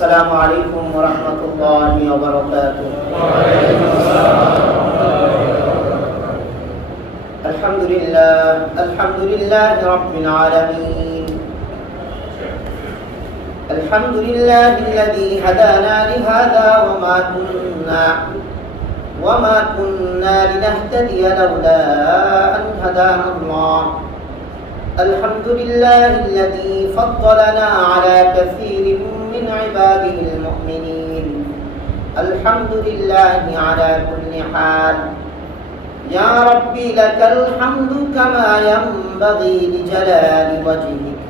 السلام عليكم ورحمة الله وبركاته. الحمد لله رب العالمين. الحمد لله الذي هدانا لهذا وما كنا لنهتدي لولا أن هدانا الله. الحمد لله الذي فضلنا على كثير من عباده المؤمنين. الحمد لله على كل حال. يا ربي لك الحمد كما ينبغي لجلال وجهك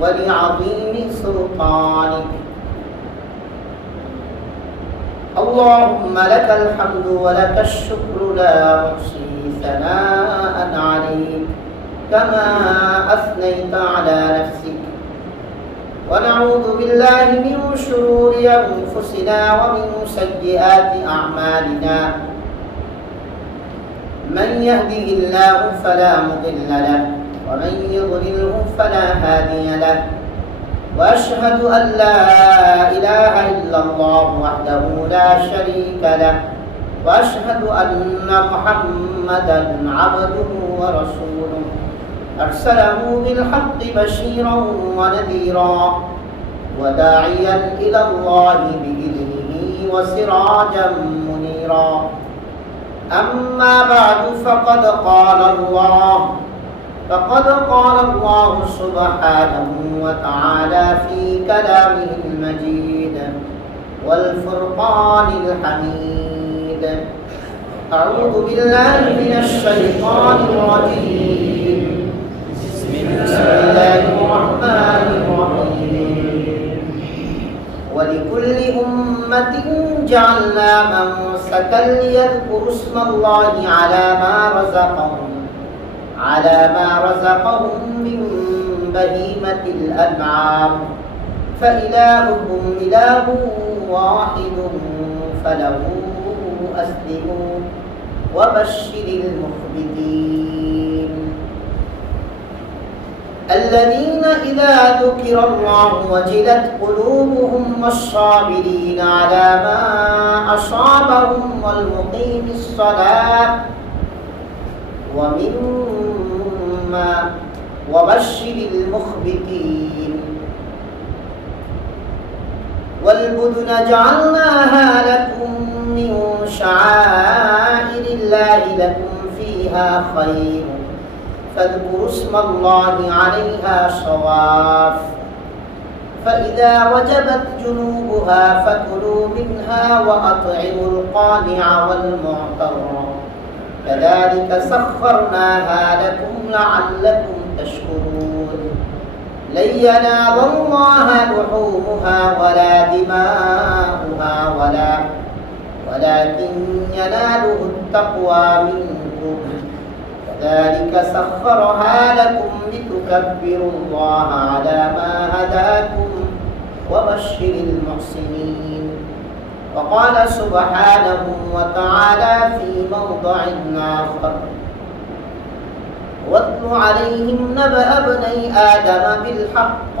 ولعظيم سلطانك. اللهم لك الحمد ولك الشكر لا أحصي ثناء عليك كما أثنيت على نفسك. ونعوذ بالله من شرور أنفسنا ومن سيئات أعمالنا. من يهده الله فلا مضل له ومن يضلله فلا هادي له. وأشهد أن لا إله إلا الله وحده لا شريك له. وأشهد أن محمدا عبده ورسوله أرسله بالحق بشيرا ونذيرا وداعيا إلى الله بإذنه وسراجا منيرا. أما بعد فقد قال الله سبحانه وتعالى في كلامه المجيد والفرقان الحميد. أعوذ بالله من الشيطان الرجيم. بسم الله الرحمن الرحيم. ولكل أمة جعلنا منسكا ليذكروا اسم الله على ما رزقهم من بهيمة الأنعام فإلهكم إله واحد فله أسلموا وبشر المخبتين. الذين إذا ذكر الله وجلت قلوبهم والصابرين على ما أصابهم والمقيم الصلاة وبشر المخبتين. والبدن جعلناها لكم من شعائر الله لكم فيها خير فاذكروا اسم الله عليها صواف. فإذا وجبت جنوبها فكلوا منها وأطعموا القانع والمعتر كذلك سخرناها لكم لعلكم تشكرون. لن ينال الله لحومها ولا دماؤها ولكن يناله التقوى منكم. كذلك سخرها لكم لتكبروا الله على ما هداكم وبشر المحسنين. وقال سبحانه وتعالى في موضع آخر: واتل عليهم نبأ ابني آدم بالحق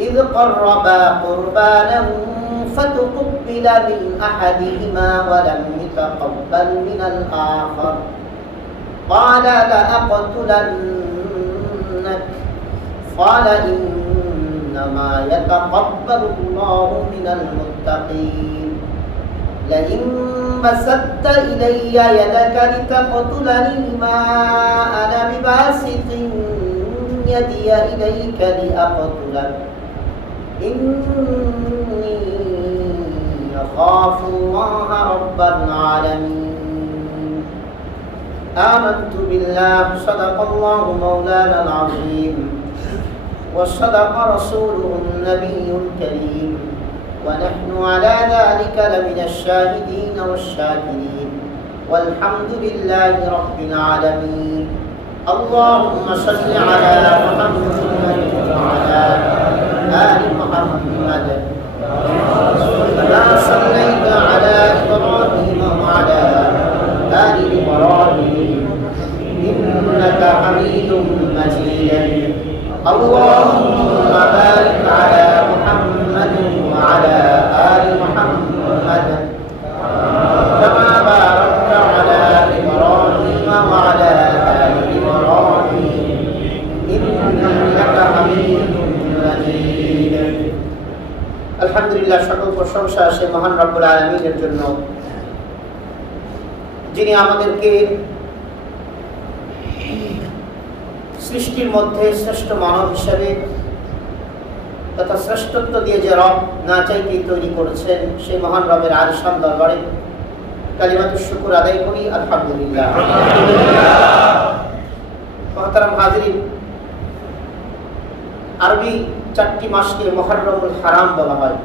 إذ قربا قربانا فتقبل من أحدهما ولم يتقبل من الآخر قال لأقتلنك قال إنما يتقبل الله من المتقين. لئن بسطت إلي يدك لتقتلني ما أنا بباسط يدي إليك لأقتلك إني أخاف الله رب العالمين. آمنت بالله صدق الله مولانا العظيم وصدق رسوله النبي الكريم ونحن على ذلك لمن الشاهدين والشاكرين والحمد لله رب العالمين. اللهم صل على محمد وعلى آل محمد كما صليت على إبراهيم وعلى آل إبراهيم إنك حميد مجيد. اللهم بارك على محمد আলহামদুলিল্লাহ, সকল প্রশংসা সে মহান রব্বুল আলামিনের জন্য, যিনি আমাদেরকে সৃষ্টির মধ্যে শ্রেষ্ঠ মানব হিসাবে তথা শ্রেষ্ঠত্ব দিয়ে যে রব না চাইতেই তৈরি করেছেন, সেই মহান রবের আলিশান দরবারে কালিমাতুশ শুকর আদায় করি। আলহামদুলিল্লাহ। মুহতারাম হাজিরিন, আরবি 4টি মাসকে মুহররমুল হারাম বলা হয়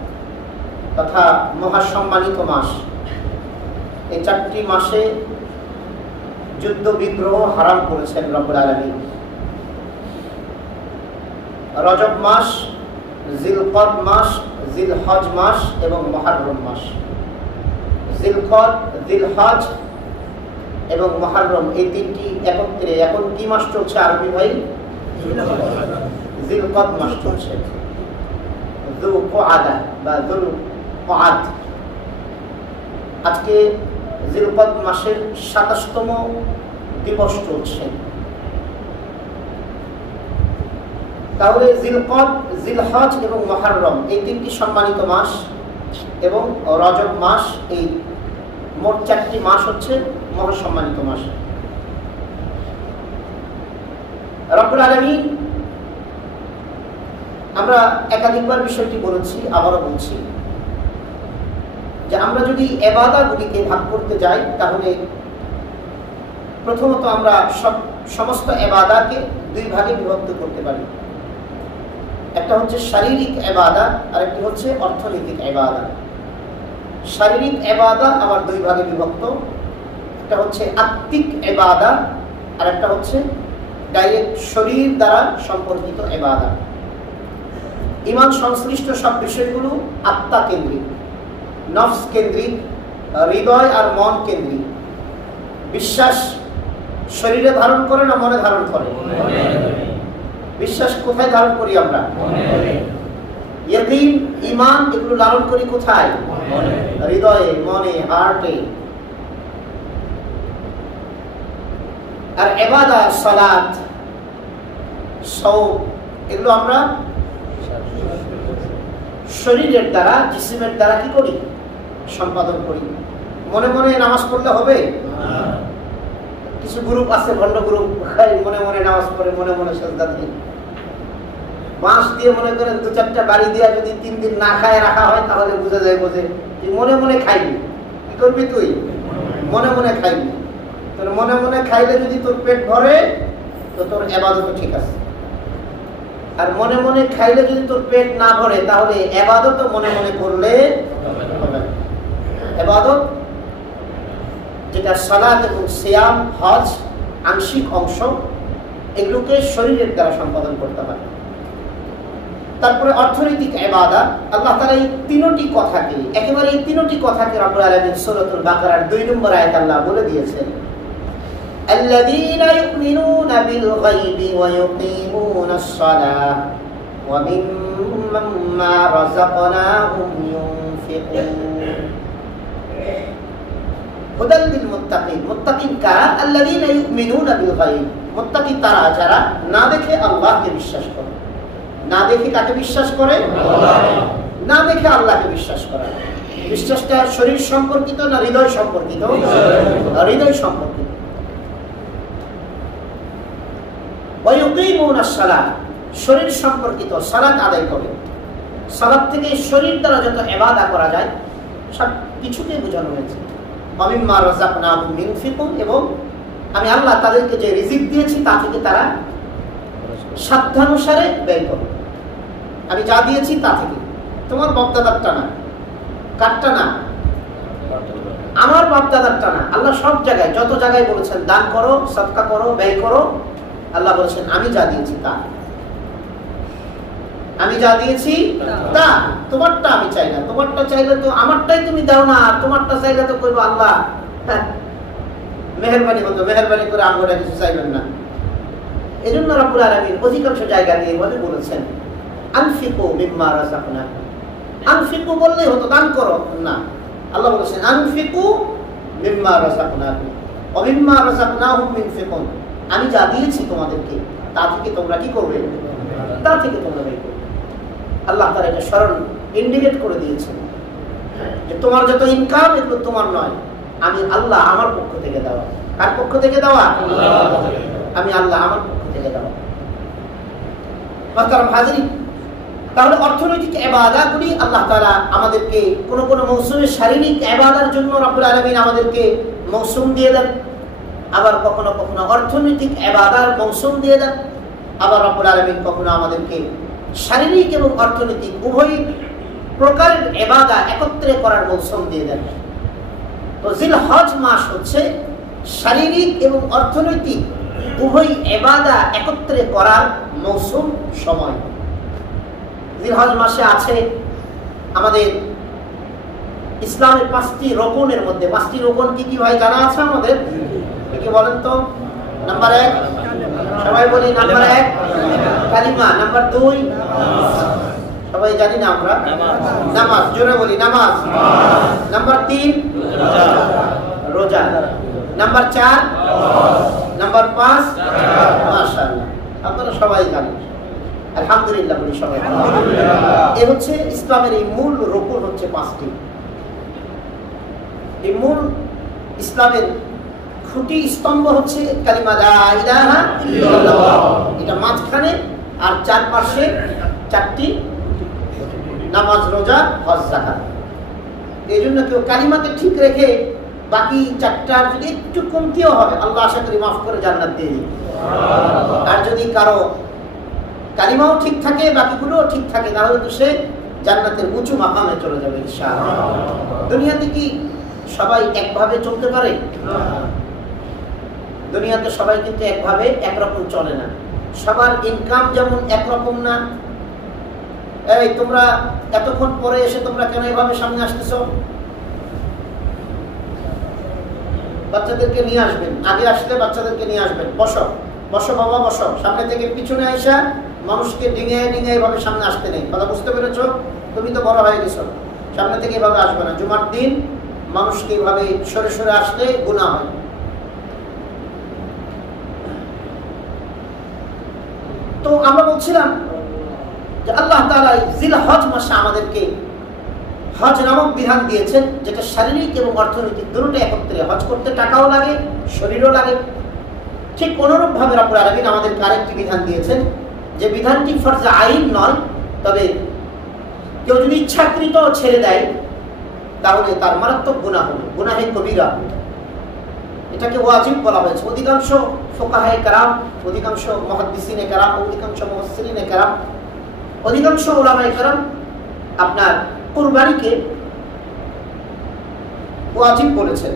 তথা মহাসম্মানিত মাস। এই 4টি মাসে যুদ্ধ বিগ্রহ হারাম করেছেন রব্বুল আলামিন। রজব মাস, জিলকদ মাস, জিলহজ মাস এবং মুহররম মাস। জিলকদ, জিলহজ এবং মুহররম, এই 3টি একত্রে এখন কি মাস চলছে আরবি ভাই? জিলকদ মাস চলছে। যুলকআদা বা যুলকআদ, আজকে জিলকদ মাসের 27তম দিবস চলছে। তাহলে জিলকদ, জিলহজ এবং মুহররম এই 3টি সম্মানিত মাস এবং রজব মাস, এই মোট 4টি মাস হচ্ছে মহাসম্মানিত মাস। রব্বুল আলামিন, আমরা একাধিকবার বিষয়টি বলেছি, আবারও বলছি যে আমরা যদি ইবাদতগুলিকে ভাগ করতে যাই তাহলে প্রথমত আমরা সমস্ত ইবাদতকে 2 ভাগে বিভক্ত করতে পারি। একটা হচ্ছে শারীরিক ইবাদত আর একটি হচ্ছে অর্থনৈতিক ইবাদত। শারীরিক ইবাদত আবার 2 ভাগে বিভক্ত, একটা হচ্ছে আত্মিক ইবাদত আর একটা হচ্ছে ডাইরেক্ট শরীর দ্বারা সম্পর্কিত ইবাদত। ঈমান সংশ্লিষ্ট সব বিষয়গুলো আত্মা কেন্দ্রিক, নফস কেন্দ্রিক, হৃদয় আর মন কেন্দ্রিক। বিশ্বাস শরীরে ধারণ করে না মনে ধারণ করে? বিশ্বাস কোথায় ধারণ করি আমরা? ইয়াকিন, ঈমান এগুলো ধারণ করি কোথায়? হৃদয়ে, মনে, হার্টে। আর ইবাদত, সালাত, সাওম এগুলো আমরা শরীরের দ্বারা, জিসমের দ্বারা কি করি? সম্পাদন করি। মনে মনে নামাজ পড়লে হবে? কিছু গ্রুপ আছে, ভণ্ড গ্রুপ, মনে মনে নামাজ পড়ে, মনে মনে সাজদা দেয়। বাঁশ দিয়ে মনে করেন 2-4টা বাড়ি দিয়ে যদি 3 দিন না খায় রাখা হয় তাহলে বুঝা যায় বোঝে তুই মনে মনে খাইবি। কি করবি তুই? মনে মনে খাইবি। তোর মনে মনে খাইলে যদি তোর পেট ভরে তো তোর ইবাদত ঠিক আছে, আর মনে মনে খাইলে যদি তোর পেট না ভরে তাহলে ইবাদত মনে মনে করলে হবে। ইবাদত যেটা সালাত এবং সিয়াম, হজ আংশিক অংশ, এগুলোকে শরীরের দ্বারা সম্পাদন করতে হয়। তারপরে অর্থনৈতিক ইবাদত, আল্লাহ তাআলা এই 3টি কথাকে, একেবারে এই 3টি কথাকে রব্বুল আলামিন সূরাতুল বাকারার 2 নম্বর আয়াত আল্লাহ বলে দিয়েছেন, আল্লাযীনা ইউমিনুনা বিল গায়বি ওয়া ইউকিমুনাস সালাহ ওয়া মিম্মা রাযাকনাহুম ইউনফিকুন। হুদাল লিল মুত্তাকিন, মুত্তাকিন কারা? আল্লাযীনা ইউমিনুনা বিল গায়ব, মুত্তাকি তারা যারা না দেখে আল্লাহকে বিশ্বাস করে। না দেখে কাকে বিশ্বাস করে? না দেখে আল্লাহকে বিশ্বাস করে। বিশ্বাসটা শরীর সম্পর্কিত না হৃদয় সম্পর্কিত? হৃদয় সম্পর্কিত। ওয়া ইউকিমুনাস সালাহ, শরীর সম্পর্কিত, সালাত আদায় করে। সালাত থেকে শরীর দ্বারা যত ইবাদত করা যায় সব কিছুকে বোঝানো হয়েছে। ওয়া মিম্মা রাযাকনাহুম ইউনফিকুন, এবং আমি আল্লাহ তাদেরকে যে রিজিক দিয়েছি তা থেকে তারা সাধ্যানুসারে ব্যয় করো। আমি যা দিয়েছি তা থেকে, তোমার বাপদাদারটা না। কারটা না? আমার বাপদাদারটা না। আল্লাহ সব জায়গায়, যত জায়গায় বলেছেন দান করো, সদকা করো, ব্যয় করো, আল্লাহ বলেছেন আমি যা দিয়েছি তা। আমি যা দিয়েছি তা, তোমারটা আমি চাই না। তোমারটা চাইলে তো আমারটাই তুমি দাও না, আর তোমারটা চাইলে তো করবো আল্লাহ মেহেরবানি হতো, মেহেরবানি করে আমরা কিছু চাইবেন না। এই জন্য রব্বুল আলামিন অধিকাংশ জায়গা দিয়ে বলেছেন আনফিকু মিম্মা রাযাকনাকুম। আনফিকু বললেই হতো দান করো না, আল্লাহ বলেছেন আনফিকু মিম্মা রাযাকনাকুম ওয়া মিম্মা রাযাকনাহুম ইউনফিকুন। আমি যা দিয়েছি তোমাদেরকে তা থেকে তোমরা কি করবে? তা থেকে তোমরা ব্যয় করবে। আল্লাহ তাআলা এটা স্মরণ ইন্ডিকেট করে দিয়েছেন যে তোমার যত ইনকাম এগুলো তোমার নয়, আমি আল্লাহ আমার পক্ষ থেকে দেওয়া। কার পক্ষ থেকে দেওয়া? আমি আল্লাহ আমার পক্ষ থেকে দেওয়া। মুহতারাম হাজিরিন, তাহলে অর্থনৈতিক ইবাদতগুলি আল্লাহ তাআলা আমাদেরকে কোন কোন মৌসুমে শারীরিক ইবাদতের জন্য রব্বুল আলামিন আমাদেরকে মৌসুম দিয়ে দেন, আবার কখনো কখনো অর্থনৈতিক ইবাদতের মৌসুম দিয়ে দেন, আবার রব্বুল আলামিন কখনো আমাদেরকে শারীরিক এবং অর্থনৈতিক উভয় প্রকারের ইবাদত একত্রে করার মৌসুম দিয়ে দেন। তো জিলহজ মাস হচ্ছে শারীরিক এবং অর্থনৈতিক উভয় ইবাদত একত্রে করার মৌসুম সময়। জিলহজ মাসে আছে আমাদের ইসলামের 5টি রোকনের মধ্যে 5টি রোকন কি কি ভাই জানা আছে আমাদের? কি বলেন তো? নাম্বার 1 সবাই বলি, নাম্বার 1 কালিমা, নাম্বার 2 সবাই জানি না আমরা নামাজ, জোরে বলি নামাজ, নাম্বার 3 রোজা, নাম্বার 4 নাম্বার 5 মাশাআল্লাহ আপনারা সবাই জানেন, আলহামদুলিল্লাহ বলি সবাই। এই হচ্ছে ইসলামের এই মূল রুকুন হচ্ছে 5টি। এই মূল ইসলামের খুঁটি স্তম্ভ হচ্ছে কালিমা লা ইলাহা ইল্লাল্লাহ, এটা মাঝখানে, আর চারপাশে 4টি নামাজ, রোজা, হজ, যাকাত। এই জন্য কেউ কালিমাকে ঠিক রেখে বাকি 4টার যদি একটু কমতিও হবে আল্লাহ আশা করি মাফ করে জান্নাত দিয়ে দিবে। আর যদি কারো কালিমাও ঠিক থাকে বাকিগুলোও ঠিক থাকে তাহলে তো সে জান্নাতের উঁচু মাকামে চলে যাবে ইনশাআল্লাহ। দুনিয়াতে কি সবাই একভাবে চলতে পারে? দুনিয়াতে সবাই কিন্তু একভাবে একরকম চলে না, সবার ইনকাম যেমন একরকম না। এই তোমরা এতক্ষণ পরে এসে তোমরা কেন এভাবে সামনে আসতেছো? বাচ্চাদেরকে নিয়ে আসবেন, আগে আসলে বাচ্চাদেরকে নিয়ে আসবেন। বসো বসো বাবা বসো, সামনে থেকে পিছনে আসা মানুষকে ডিঙে ডিঙে এভাবে সামনে আসতে নেই। কথা বুঝতে পেরেছো? তুমি তো বড় হয়ে গেছো, সামনে থেকে এভাবে আসবে না। জুমার দিন মানুষকে এভাবে সরে সরে আসলে গুনাহ হয়। তো আমরা বলছিলাম যে আল্লাহ তাআলা জিলহজ মাসে আমাদেরকে হজ নামক বিধান দিয়েছেন, যেটা শারীরিক এবং অর্থনৈতিক দুটোই একত্রে। হজ করতে টাকাও লাগে, শরীরও লাগে। ঠিক অনুরূপ ভাবে রব্বুল আলামিন আমাদেরকে আরেকটি বিধান দিয়েছেন, যে বিধানটি ফরজে আইন নয়, তবে কেউ যদি ইচ্ছাকৃত ছেড়ে দেয় তাহলে তার মারাত্মক গুনাহ হবে, গুনাহে কবিরা। এটাকে ওয়াজিব বলা হয়েছে। অধিকাংশ ফুকাহায়ে কেরাম, অধিকাংশ মুহাদ্দিসিনে কেরাম, অধিকাংশ মুফাসসিরিনে কেরাম, অধিকাংশ উলামায়ে কেরাম আপনার কুরবানিকে ওয়াজিব বলেছেন।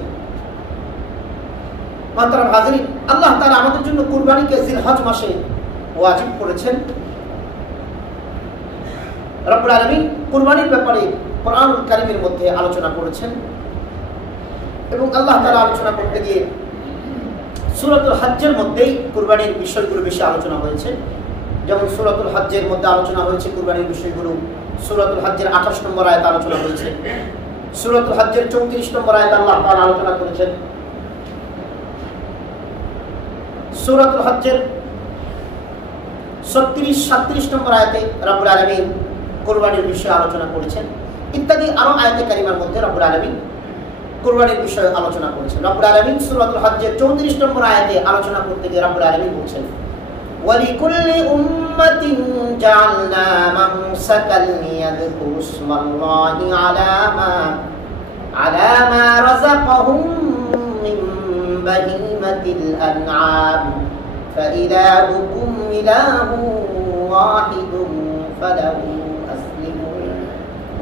মুহতারাম হাজিরিন, আল্লাহ তাআলা আমাদের জন্য কুরবানিকে জিলহজ মাসে ওয়াজিব করেছেন। রব্বুল আলামিন কুরবানির ব্যাপারে কোরআনুল কারীমের মধ্যে আলোচনা করেছেন, এবং আল্লাহ তাআলা আলোচনা করতে গিয়ে সূরাতুল হজ্জের মধ্যেই কুরবানির বিষয়গুলো বেশি আলোচনা হয়েছে। যেমন সূরাতুল হজ্জের মধ্যে আলোচনা হয়েছে কুরবানির বিষয়গুলো, সূরাতুল হজ্জের 28 নম্বর আয়াতে আলোচনা হয়েছে। সূরাতুল হজ্জের 34 নম্বর আয়াতে আল্লাহ তাআলা আলোচনা করেছেন। সূরাতুল হজ্জের 36-37 নম্বর আয়াতে রব্বুল আলামিন কুরবানির বিষয়ে আলোচনা করেছেন। ইত্যাদি আরো আয়াতে কারিমার মধ্যে রব্বুল আলামিন কুরবানির বিষয়ে আলোচনা করেছেন। রব্বুল আলামিন সূরাতুল হজ্জের 34 নম্বর আয়াতে আলোচনা করতে গিয়ে রব্বুল আলামিন বলছেন, ওয়ালিকুল্লি উম্মাতিন জাআলনা মানসাকান লিয়াযকুরু ইসমাল্লাহি আলা মা রাযাকাহুম মিন বাহিমাতিল আনআম ফাইলাহুকুম ইলাহুন ওয়াহিদুন ফালাহু আসলিমু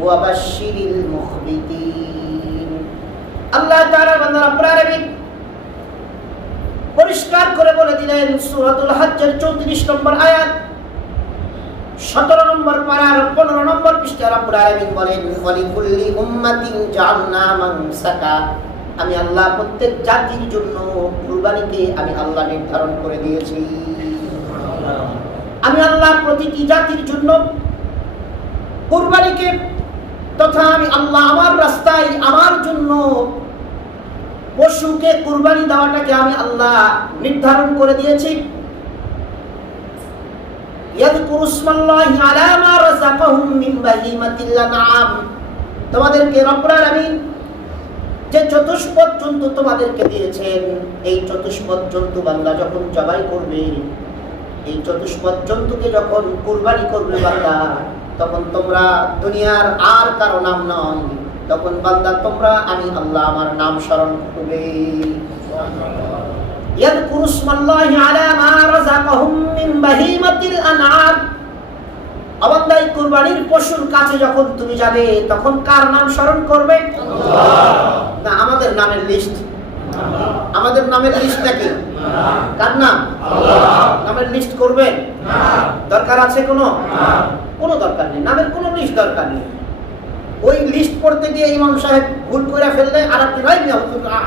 ওয়া বাশশিরিল মুখবিতিন। আল্লাহ তাআলা বান্দা রব্বুল আলামিন পরিষ্কার করে বলে দিলেন সূরাতুল হজ্জের 34 নম্বর আয়াত, 17 নম্বর পারার 15 নম্বর পৃষ্ঠায় রব্বুল আলামিন বলেন, ওয়ালিকুল্লি উম্মাতিন জাআলনা মানসাকা, আমি আল্লাহ প্রত্যেক জাতির জন্য কুরবানিকে আমি আল্লাহ নির্ধারণ করে দিয়েছি। আমি আল্লাহ প্রতিটি জাতির জন্য কুরবানিকে তথা আমি আল্লাহ আমার রাস্তায় আমার জন্য পশুকে কুরবানি দেওয়াটাকে আমি আল্লাহ নির্ধারণ করে দিয়েছি। ইয়াযকুরুসমাল্লাহি আলা মা রাযাকাহুম মিন বাহিমাতিল আনআম, তোমাদেরকে রব্বুল আলামিন যে চতুষ্পদ জন্তু তোমাদেরকে দিয়েছেন, এই চতুষ্পদ জন্তু বান্দা যখন জবাই করবে, এই চতুষ্পদ জন্তুকে যখন কুরবানি করবে বান্দা, তখন তোমরা দুনিয়ার আর কারো নাম নয়, তখন বান্দা তোমরা আমি আল্লাহ আমার নাম স্মরণ করবে। ইয়াযকুরুসমাল্লাহি আলা মা রাযাকাহুম মিন বাহিমাতিল আনআম, অবান্দাই কুরবানির পশুর কাছে যখন তুমি যাবে তখন কার নাম স্মরণ করবে? না আমাদের নামের লিস্ট, আমাদের নামের লিস্ট নাকি কার নাম? নামের লিস্ট করবেন? দরকার আছে কোনো? কোনো দরকার নেই, নামের কোনো লিস্ট দরকার নেই। ওই লিস্ট পড়তে গিয়ে ইমাম সাহেব ভুল করে ফেললে আর আপনি ভাই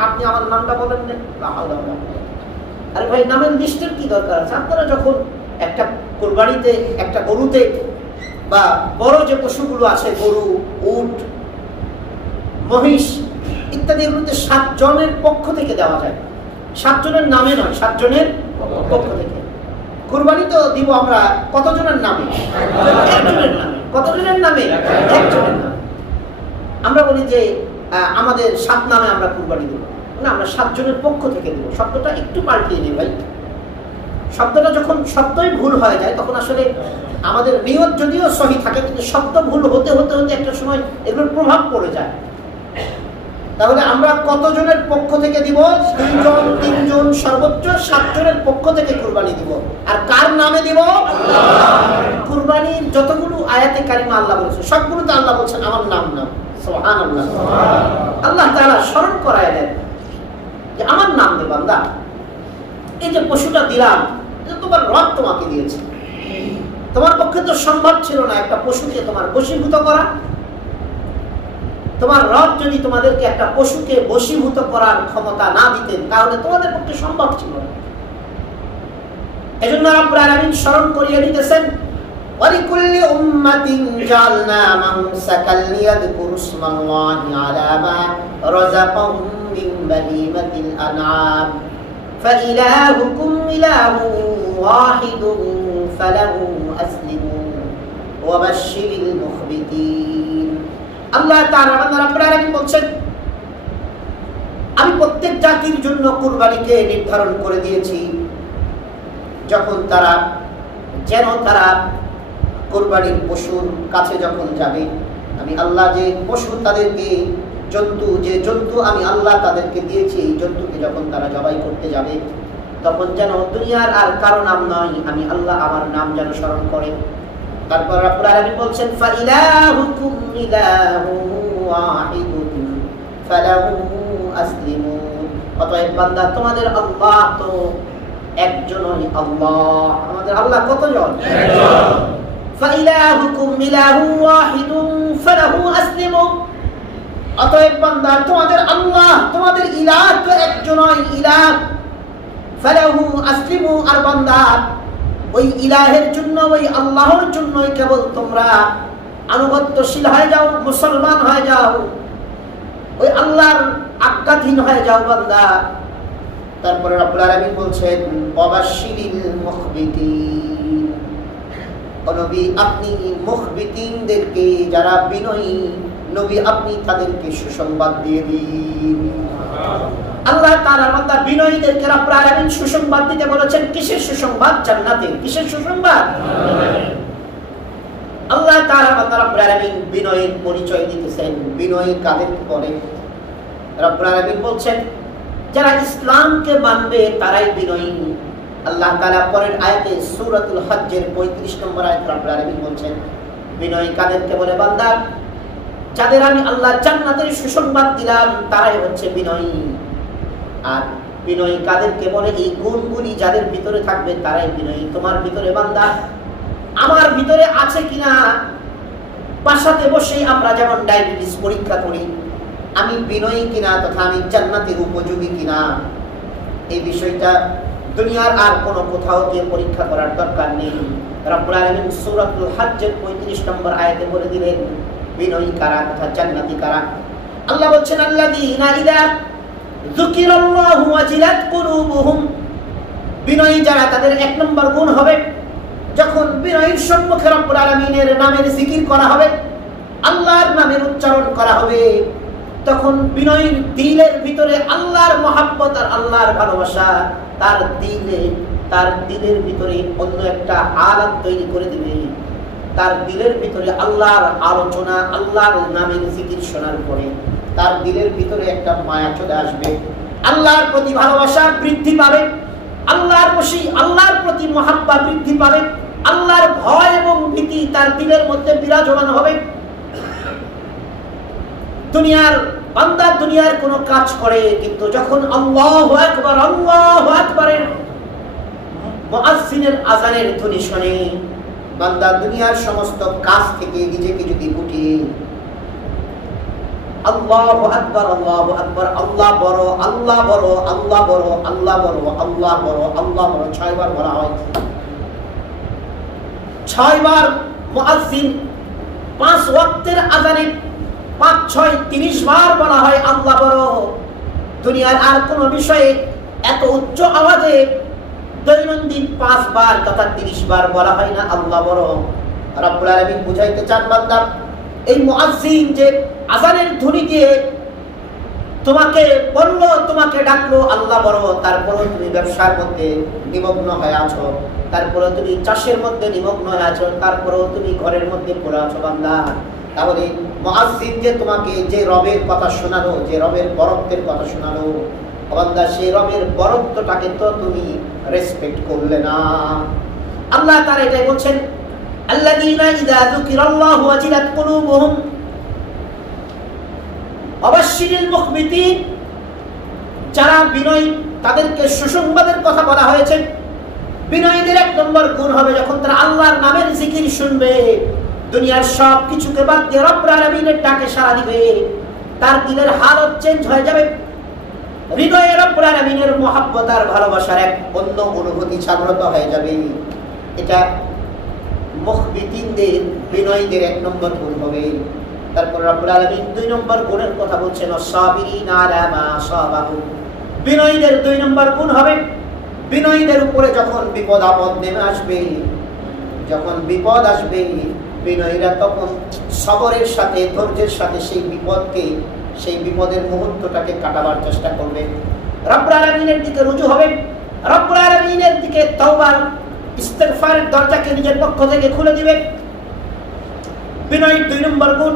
আপনি আমার নামটা বলেন না, আরে ভাই নামের লিস্টের কি দরকার আছে? আপনারা যখন একটা কুরবানিতে একটা গরুতে বা বড় যে পশুগুলো আছে, গরু, উট, মহিষ ইত্যাদি, এগুলোতে 7 জনের পক্ষ থেকে দেওয়া যায়, 7 জনের নামে নয়, 7 জনের পক্ষ থেকে। কুরবানি তো দিব আমরা কতজনের নামে? একজনের নামে। কতজনের নামে? একজনের নামে। আমরা বলি যে আমাদের 7 নামে আমরা কুরবানি দেব না, আমরা 7 জনের পক্ষ থেকে দেব। শব্দটা একটু পাল্টিয়ে নিই ভাই, শব্দটা যখন শব্দই ভুল হয়ে যায় তখন আসলে আমাদের নিয়ত যদিও সহি থাকে কিন্তু শব্দ ভুল হতে হতে হতে একটা সময় এগুলোর প্রভাব পড়ে যায়। তাহলে আমরা কতজনের পক্ষ থেকে দিব? 2 জন, 3 জন, সর্বোচ্চ 7 জনের পক্ষ থেকে কুরবানি দিব। আর কার নামে দিব? কুরবানির যতগুলো আয়াতে কারিমা আল্লাহ বলেছেন সবগুলোতে আল্লাহ বলছেন আমার নাম নাম। সুবহানাল্লাহ। আল্লাহ তাআলা স্মরণ করায় দেন যে আমার নাম দে বান্দা, এই যে পশুটা দিলাম এটা তোমার রব তোমাকে দিয়েছে, তোমার পক্ষে তো সম্ভব ছিল না একটা পশুকে তোমার বশীভূত করা। তোমার রব যদি তোমাদেরকে একটা পশুকে বশীভূত করার ক্ষমতা না দিতেন তাহলে তোমাদের পক্ষে সম্ভব ছিল না। এজন্য রব্বুল আলামিন স্মরণ করিয়ে দিতেছেন, ওয়ালিকুল্লি উম্মাতিন জাআলনা মানসাকাল লিয়াযকুরু ইসমাল্লাহি আলা মা রাযাকাহুম মিন বাহিমাতিল আনআম ফাইলাহুকুম ইলাহুন ওয়াহিদুন ফালাহু আসলিমু ওয়া বাশশিরিল মুখবিতিন। আল্লাহ তাআলা রব্বুল আলামিন বলছেন, আমি প্রত্যেক জাতির জন্য কুরবানিকে নির্ধারণ করে দিয়েছি, যখন তারা কুরবানির পশুর কাছে যখন যাবে, আমি আল্লাহ যে পশু তাদেরকে যে জন্তু আমি আল্লাহ তাদেরকে দিয়েছি, এই জন্তুকে যখন তারা জবাই করতে যাবে তখন যেন দুনিয়ার আর কারো নাম নয়, আমি আল্লাহ আমার নাম যেন স্মরণ করে। তারপর রব্বুল আলামিন বলছেন, ফাইলাহুকুম ইলাহুন ওয়াহিদুন ফালাহু আসলিমু, অতএব বান্দা তোমাদের আল্লাহ তো একজনই আল্লাহ। আমাদের আল্লাহ কতজন? একজন। ফাইলাহুকুম ইলাহুন ওয়াহিদুন ফালাহু আসলিমু, অতএব বান্দা তোমাদের আল্লাহ, তোমাদের ইলাহ তো একজনই ইলাহ। ফালাহু আসলিমু, আর বান্দা ওই ইলাহের জন্য, ওই আল্লাহর জন্যই কেবল তোমরা আনুগত্যশীল হয়ে যাও, মুসলমান হয়ে যাও, ওই আল্লাহর আজ্ঞাধীন হয়ে যাও বান্দা। তারপরে রব্বুল আলামিন বলছেন, ওয়াবাশশিরিল মুখবিতিন, নবী আপনি মুখবিতিনদেরকে, যারা বিনয়ী নবী আপনি তাদেরকে সুসংবাদ দিয়ে দিন। আল্লাহ তাআলা বান্দা বিনয়ীদেরকে রব্বুল আলামিন সুসংবাদ দিতে বলেছেন। কিসের সুসংবাদ? জান্নাতের। কিসের সুসংবাদ? আল্লাহ তাআলা বান্দা রব্বুল আলামিন বিনয়ের পরিচয় দিতেছেন। বিনয়ী কাদেরকে বলে? রব্বুল আলামিন বলছেন, যারা ইসলামকে মানবে তারাই বিনয়ী। আল্লাহ তাআলা পরের আয়াতে সূরাতুল হজ্জের 35 নম্বর আয়াতে রব্বুল আলামিন বলছেন, বিনয়ী কাদেরকে বলে? বান্দা যাদের আমি আল্লাহ জান্নাতের সুসংবাদ দিলাম তারাই হচ্ছে বিনয়ী। আর বিনয়ী কাদেরকে বলে? এই গুণগুলি যাদের ভিতরে থাকবে তারাই বিনয়ী। তোমার ভিতরে বান্দা আমার ভিতরে আছে কিনা? বাসাতে বসেই আমরা যেমন ডায়াবেটিস পরীক্ষা করি, আমি বিনয়ী কিনা তথা আমি জান্নাতের উপযোগী কিনা, এই বিষয়টা দুনিয়ার আর কোনো কোথাও গিয়ে পরীক্ষা করার দরকার নেই। রব্বুল আলামিন সূরাতুল হজ্জের 35 নম্বর আয়াতে বলে দিলেন বিনয়ী কারা তথা জান্নাতি কারা। আল্লাহ বলছেন, আল্লাযীনা ইযা যুকিরাল্লাহু ওয়াজিলাত কুলুবুহুম, বিনয়ী যারা তাদের 1 নম্বর গুণ হবে যখন বিনয়ীর সম্মুখে রব্বুল আলামিনের নামের জিকির করা হবে, আল্লাহর নামের উচ্চারণ করা হবে, তখন বিনয়ীর দিলের ভিতরে আল্লাহর মহাব্বত আর আল্লাহর ভালোবাসা তার দিলের ভিতরে অন্য একটা আলাপ তৈরি করে দিবে। তার দিলের ভিতরে আল্লাহর আলোচনা, আল্লাহর নামের জিকির শোনার পরে তার দিলের ভিতরে একটা মায়া চলে আসবে, আল্লাহর প্রতি ভালোবাসা বৃদ্ধি পাবে, আল্লাহর প্রতি মহাব্বত বৃদ্ধি পাবে, আল্লাহর ভয় এবং ভীতি তার দিলের মধ্যে বিরাজমান হবে। দুনিয়ার কোনো কাজ করে, কিন্তু যখন আল্লাহু আকবারের মুয়াজ্জিনের আযানের ধ্বনি শুনে, বান্দা দুনিয়ার সমস্ত কাজ থেকে নিজেকে যদি গুটিয়ে আল্লাহু আকবার, আল্লাহু আকবার, আল্লাহ বড়, আল্লাহ বড়, আল্লাহ বড়, আল্লাহ বড়, আল্লাহ বড়, আল্লাহ বড় 6 বার বলা হয়। 6 বার মুয়াজ্জিন 5 ওয়াক্তের আযানে 5, 6, 30 বার বলা হয় আল্লাহ বড়। দুনিয়ার আর কোন বিষয়ে এত উচ্চ আওয়াজে দৈনন্দিন 5 বার তথা 30 বার বলা হয় না আল্লাহ বড়। রব্বুল আলামিন বুঝাইতে চান, বান্দা এই মুয়াজ্জিন যে আযানের ধ্বনি দিয়ে তোমাকে বললো, তোমাকে ডাকলো আল্লাহ বড়, তারপরে তুমি ব্যবসার মধ্যে নিমগ্ন হয়ে আছো, তারপরে তুমি চাষের মধ্যে নিমগ্ন হয়ে আছো, তারপরে তুমি ঘরের মধ্যে পড়ে আছো বান্দা। তাহলে মুয়াজ্জিন যে তোমাকে যে রবের কথা শোনালো, যে রবের বরত্বের কথা শোনালো, বান্দা সেই রবের বরত্বটাকে তো তুমি রেসপেক্ট করলে না। আল্লাহ তাআলা এটাই বলছেন, আল্লাযীনা ইযা যুকিরাল্লাহু ওয়াজিলাত কুলুবুহুম ওয়াবাশশিরিল মুখবিতিন, যারা বিনয়ী তাদেরকে সুসংবাদের কথা বলা হয়েছে। বিনয়ীদের 1 নম্বর গুণ হবে যখন তারা আল্লাহর নামের জিকির শুনবে, দুনিয়ার সব কিছুকে বাদ দিয়ে রব্বুল আলামিনের ডাকে সাড়া দিবে, তার দিলের হালত চেঞ্জ হয়ে যাবে, হৃদয়ে রব্বুল আলামিনের মহব্বত আর ভালোবাসার এক অন্য অনুভূতি জাগ্রত হয়ে যাবে। এটা মুখবিতিনদের, বিনয়ীদের 1 নম্বর গুণ হবে। তারপর রব্বুল আলামিন 2 নম্বর গুণের কথা বলছেন, আস-সাবিরিনা আলা মা আসাবাহুম। বিনয়ীদের 2 নম্বর গুণ হবে, বিনয়ীদের উপরে যখন বিপদ আপদ নেমে আসবে, যখন বিপদ আসবে, বিনয়ীরা তখন সবরের সাথে, ধৈর্যের সাথে সেই বিপদের মুহূর্তটাকে কাটাবার চেষ্টা করবে, রব্বুল আলামিনের দিকে রুজু হবে, রব্বুল আলামিনের দিকে তওবার ইস্তিগফারের দরজাকে নিজের পক্ষ থেকে খুলে দিবে। বিনয়ীর 2 নম্বর গুণ,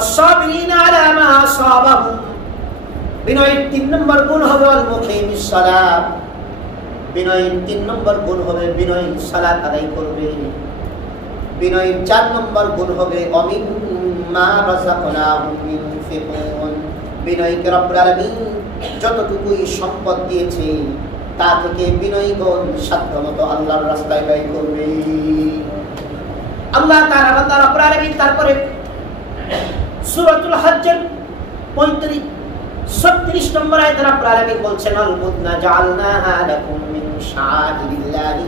আস-সাবিরিনা আলা মা আসাবাহুম। বিনয়ীর 3 নম্বর গুণ হবে আল মুকিমিস সালাত। বিনয়ীর 3 নম্বর গুণ হবে বিনয়ী সালাত আদায় করবে। বিনয়ীর 4 নম্বর গুণ হবে অমিম্মা রাযাকনাহুম ইউনফিকুন। বিনয়ীকে রব্বুল আলামিন যতটুকুই সম্পদ দিয়েছে তা থেকে বিনয়ীগণ সাধ্যমতো আল্লাহর রাস্তায় ব্যয় করবে। আল্লাহ তাআলা বান্দা রব্বুল আলামিন তারপরে সূরাতুল হজ্জের 36 নম্বর আয়াতে রব্বুল আলামিন বলছেন, আল বুদনা জাআলনাহা লাকুম মিন শাআইরিল্লাহি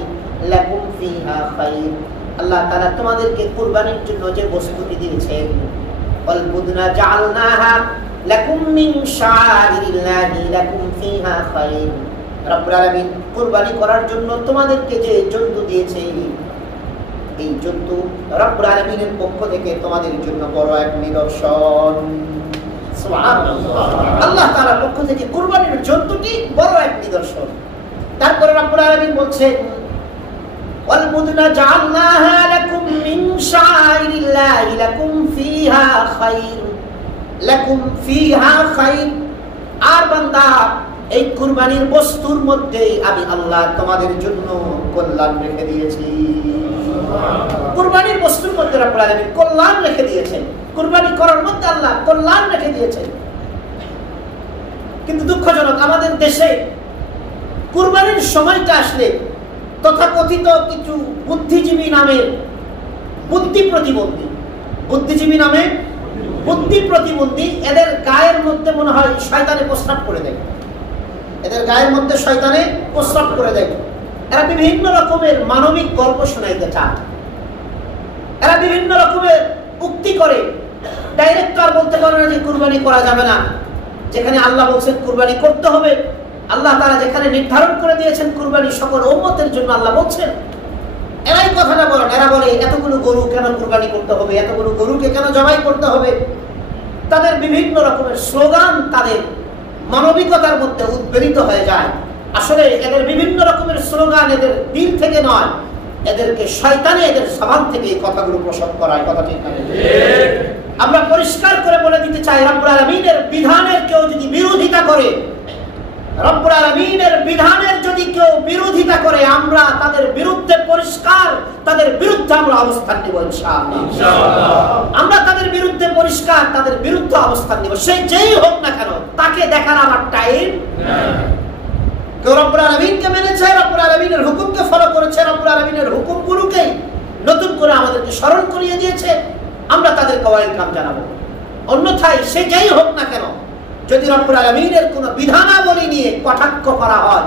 লাকুম ফিহা খায়র। আল্লাহ তাআলা তোমাদেরকে কুরবানির জন্য যে বস্তুটি দিয়েছেন, আল বুদনা জাআলনাহা লাকুম মিন শাআইরিল্লাহি লাকুম ফিহা খায়র। রব্বুল আলামিন কুরবানি করার জন্য তোমাদেরকে যে জন্তু দিয়েছে, এই জন্তু রব্বুল আলামিনের পক্ষ থেকে তোমাদের জন্য বড় এক নিদর্শন। সুবহানাল্লাহ, আল্লাহ তাআলার পক্ষ থেকে কুরবানির জন্তুটি বড় এক নিদর্শন। তারপরে রব্বুল আলামিন বলছেন, ওয়াল বুদনা জাআলনাহা লাকুম মিন শাআইরিল্লাহি লাকুম ফিহা খায়র, লাকুম ফিহা খায়র। আর বান্দা এই কুরবানির বস্তুর মধ্যে আমি আল্লাহ তোমাদের জন্য কল্যাণ রেখে দিয়েছি। কুরবানির বস্তুর মধ্যে রব্বুল আলামিন কল্যাণ রেখে দিয়েছেন, কুরবানি করার মধ্যে আল্লাহ কল্যাণ রেখে দিয়েছেন। কিন্তু দুঃখজনক, আমাদের দেশে কুরবানির সময়টা আসলে তথাকথিত কিছু বুদ্ধিজীবী নামে বুদ্ধি প্রতিবন্ধী এদের গায়ের মধ্যে মনে হয় শয়তানে প্রস্রাব করে দেয়, এদের গায়ের মধ্যে শয়তানে প্রস্রাব করে দেয়। এরা বিভিন্ন রকমের মানবিক গল্প শোনাইতে চায়, এরা বিভিন্ন রকমের উক্তি করে। ডাইরেক্ট আর বলতে পারে না যে কুরবানি করা যাবে না, যেখানে আল্লাহ বলছেন কুরবানি করতে হবে, আল্লাহ তাআলা যেখানে নির্ধারণ করে দিয়েছেন কুরবানি সকল উম্মতের জন্য আল্লাহ বলছেন, এরাই কথাটা বলেন, এরা বলে এতগুলো গরু কেন কুরবানি করতে হবে, এতগুলো গরুকে কেন জবাই করতে হবে। তাদের বিভিন্ন রকমের স্লোগান তাদের মানবিকতার মধ্যে উদ্বেলিত হয়ে যায়। আসলে এদের বিভিন্ন রকমের স্লোগান এদের দিল থেকে নয়, এদেরকে শয়তানে এদের জবান থেকে এই কথাগুলো প্রসব করায়। কথা ঠিক না? আমরা পরিষ্কার করে বলে দিতে চাই, রব্বুল আলামিনের বিধানের কেউ যদি বিরোধিতা করে, রব্বুল আলামিনের বিধানের যদি কেউ বিরোধিতা করে, আমরা তাদের বিরুদ্ধে পরিষ্কার তাদের বিরুদ্ধে আমরা অবস্থান নিব ইনশাআল্লাহ। আমরা তাদের বিরুদ্ধে পরিষ্কার তাদের বিরুদ্ধে অবস্থান নিব, সে যেই হোক না কেন। তাকে দেখার আমার টাইম নাই। কেউ রব্বুল আলামিনকে মেনেছে, রব্বুল আলামিনের হুকুমকে ফলো করেছে, রব্বুল আলামিনের হুকুমগুলোকে নতুন করে আমাদেরকে স্মরণ করিয়ে দিয়েছে, আমরা তাদেরকে ওয়েলকাম জানাবো। অন্যথায় সে যেই হোক না কেন, যদি রব্বুল আলামিনের কোনো বিধানাবলী নিয়ে কটাক্ষ করা হয়,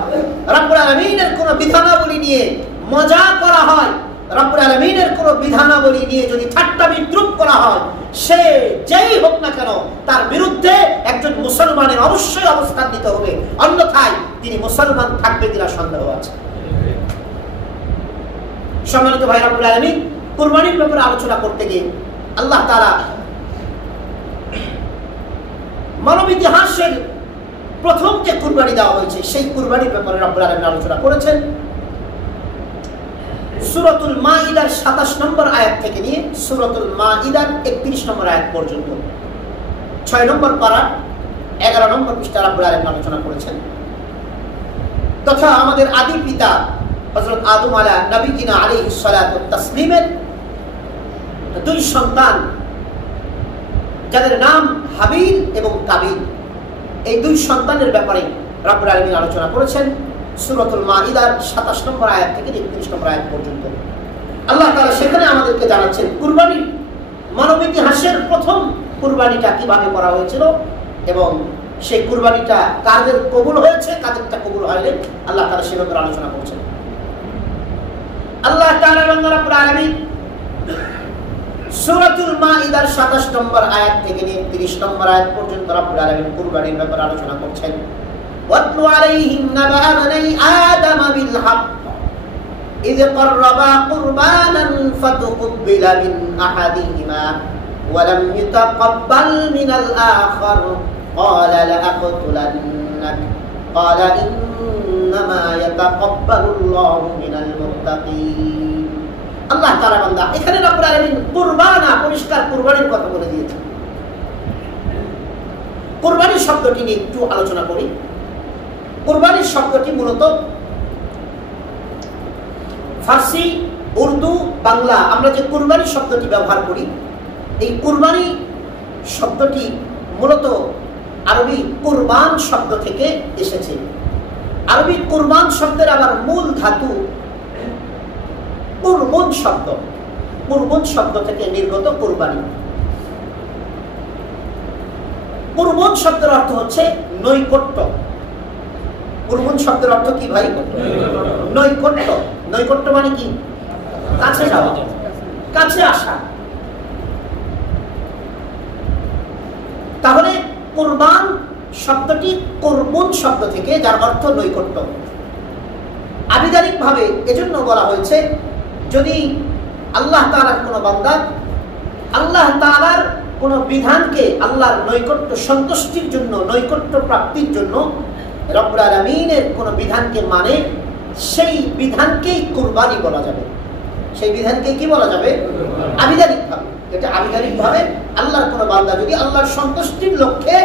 রব্বুল আলামিনের কোনো বিধানাবলী নিয়ে মজা করা হয়, রব্বুল আলামিনের কোনো বিধানাবলী নিয়ে যদি ঠাট্টা বিদ্রুপ করা হয়, সে যেই হোক না কেন তার বিরুদ্ধে একজন মুসলমানের অবশ্যই অবস্থান নিতে হবে। অন্যথায় তিনি মুসলমান থাকবে কিনা সন্দেহ আছে। সম্মানিত ভাই, রব্বুল আলামিন কুরবানির ব্যাপারে আলোচনা করতে গিয়ে আল্লাহ তাআলা মানব ইতিহাসের প্রথম যে কুরবানি দেওয়া হয়েছে সেই কুরবানির ব্যাপারে রব্বুল আলামিন আলোচনা করেছেন। সূরাতুল মাঈদার ২৭ নম্বর আয়াত থেকে নিয়ে সূরাতুল মাঈদার ৩১ নম্বর আয়াত পর্যন্ত ৬ নম্বর পারা ১১ নম্বর পৃষ্ঠা রব্বুল আলামিন আলোচনা করেছেন। তথা আমাদের আদি পিতা হযরত আদম নবীনা আলাইহিস সালাতু ওয়াত তাসলিমের দুই সন্তান, যাদের নাম হাবিল এবং কাবিল, এই দুই সন্তানের ব্যাপারে রব্বুল আলামিন আলোচনা করেছেন সূরাতুল মাঈদার ২৭ নম্বর আয়াত থেকে ৩১ নম্বর আয়াত পর্যন্ত। আল্লাহ তাআলা সেখানে আমাদেরকে জানাচ্ছেন কুরবানি, মানব ইতিহাসের প্রথম কুরবানিটা কিভাবে করা হয়েছিল এবং সেই কুরবানিটা কাদের কবুল হয়েছে, কাদেরটা কবুল হয়নি, আল্লাহ তাআলা সে ব্যাপারে আলোচনা করছেন। আল্লাহ তাআলা রব্বুল আলামিন সূরাতুল মাঈদার ২৭ নম্বর আয়াত থেকে নিয়ে ৩০ নম্বর আয়াত পর্যন্ত রব্বুল আলামিন কুরবানির ব্যাপারে আলোচনা করছেন। ওয়াতলু আলাইহিম নাবা বনি আদম বিল হক ইয ক্বাররাবা কুরবানান ফাতুকবিলা মিন আহাদিহিমা ওয়া লাম ইতাকাব্বাল মিনাল আখার ক্বালা লাআকতুলান্নাক ক্বালা ইন্নামা ইয়াতাকাব্বালুল্লাহু মিনাল মুত্তাকিন। আল্লাহ তাআলা বান্দা এখানে রব্বুল আলামিন কুরবানা, পরিষ্কার কুরবানির কথা বলে দিয়েছেন। কুরবানির শব্দটি নিয়ে একটু আলোচনা করি। কুরবানির শব্দটি মূলত ফার্সি, উর্দু, বাংলা আমরা যে কুরবানি শব্দটি ব্যবহার করি, এই কুরবানি শব্দটি মূলত আরবি কুরবান শব্দ থেকে এসেছে। আরবি কুরবান শব্দের আবার মূল ধাতু কুরবুন শব্দ, কুরবুন শব্দ থেকে নির্গত কুরবানি। কুরবুন শব্দের অর্থ হচ্ছে নৈকট্য। কুরবুন শব্দের অর্থ কি ভাই? নৈকট্য। নৈকট্য মানে কি? কাছে যাওয়া, কাছে আসা। তাহলে কুরবান শব্দটি কুরবুন শব্দ থেকে, যার অর্থ নৈকট্য। আবিধানিকভাবে এজন্য বলা হয়েছে, যদি আল্লাহ তাআলার কোনো বান্দা আল্লাহ তাআলার কোনো বিধানকে আল্লাহর নৈকট্য সন্তুষ্টির জন্য, নৈকট্য প্রাপ্তির জন্য রব্বুল আলামিনের কোনো বিধানকে মানে, সেই বিধানকেই কুরবানি বলা যাবে। সেই বিধানকে কি বলা যাবে? আবিধানিকভাবে। এটা আবিধানিকভাবে আল্লাহর কোনো বান্দা যদি আল্লাহর সন্তুষ্টির লক্ষ্যে,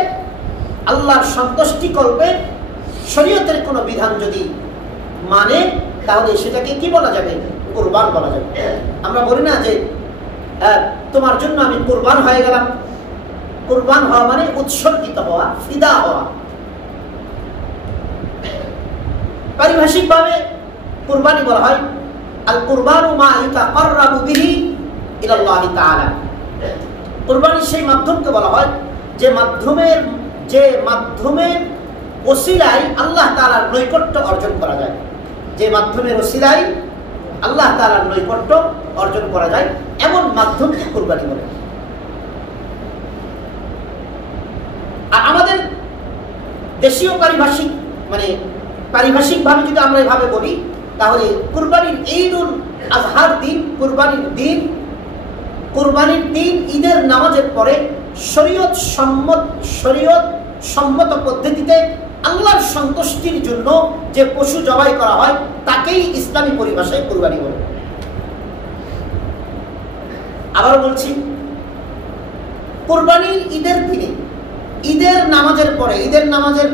আল্লাহর সন্তুষ্টি কল্পে শরীয়তের কোনো বিধান যদি মানে, তাহলে সেটাকে কি বলা যাবে? কুরবান বলা যাবে। আমরা বলি না যে তোমার জন্য আমি কুরবান হয়ে গেলাম। কুরবান হওয়া মানে উৎসর্গিত হওয়া, ফিদা হওয়া। পারিভাষিকভাবে কুরবানি বলা হয় আল কুরবানু মা ইতাকাররাবু বিহি ইলাল্লাহি তাআলা। কুরবানি সেই মাধ্যমকে বলা হয় যে মাধ্যমের ওসিলায় আল্লাহ তাআলার নৈকট্য অর্জন করা যায়। যে মাধ্যমের ওসিলায় আল্লাহ তাআলার নৈকট্য অর্জন করা যায়, এমন মাধ্যমকে কুরবানি বলে। আর আমাদের দেশীয় পারিভাষিকভাবে যদি আমরা এভাবে বলি, তাহলে কুরবানির ঈদুল আজহার দিন, কুরবানির দিন, কুরবানির দিন ঈদের নামাজের পরে শরীয়ত সম্মত পদ্ধতিতে আল্লাহর সন্তুষ্টির জন্য যে পশু জবাই করা হয় তাকেই ইসলামী পরিভাষায় কুরবানি বলে। আবার বলছি, কুরবানির ঈদের দিনে ঈদের নামাজের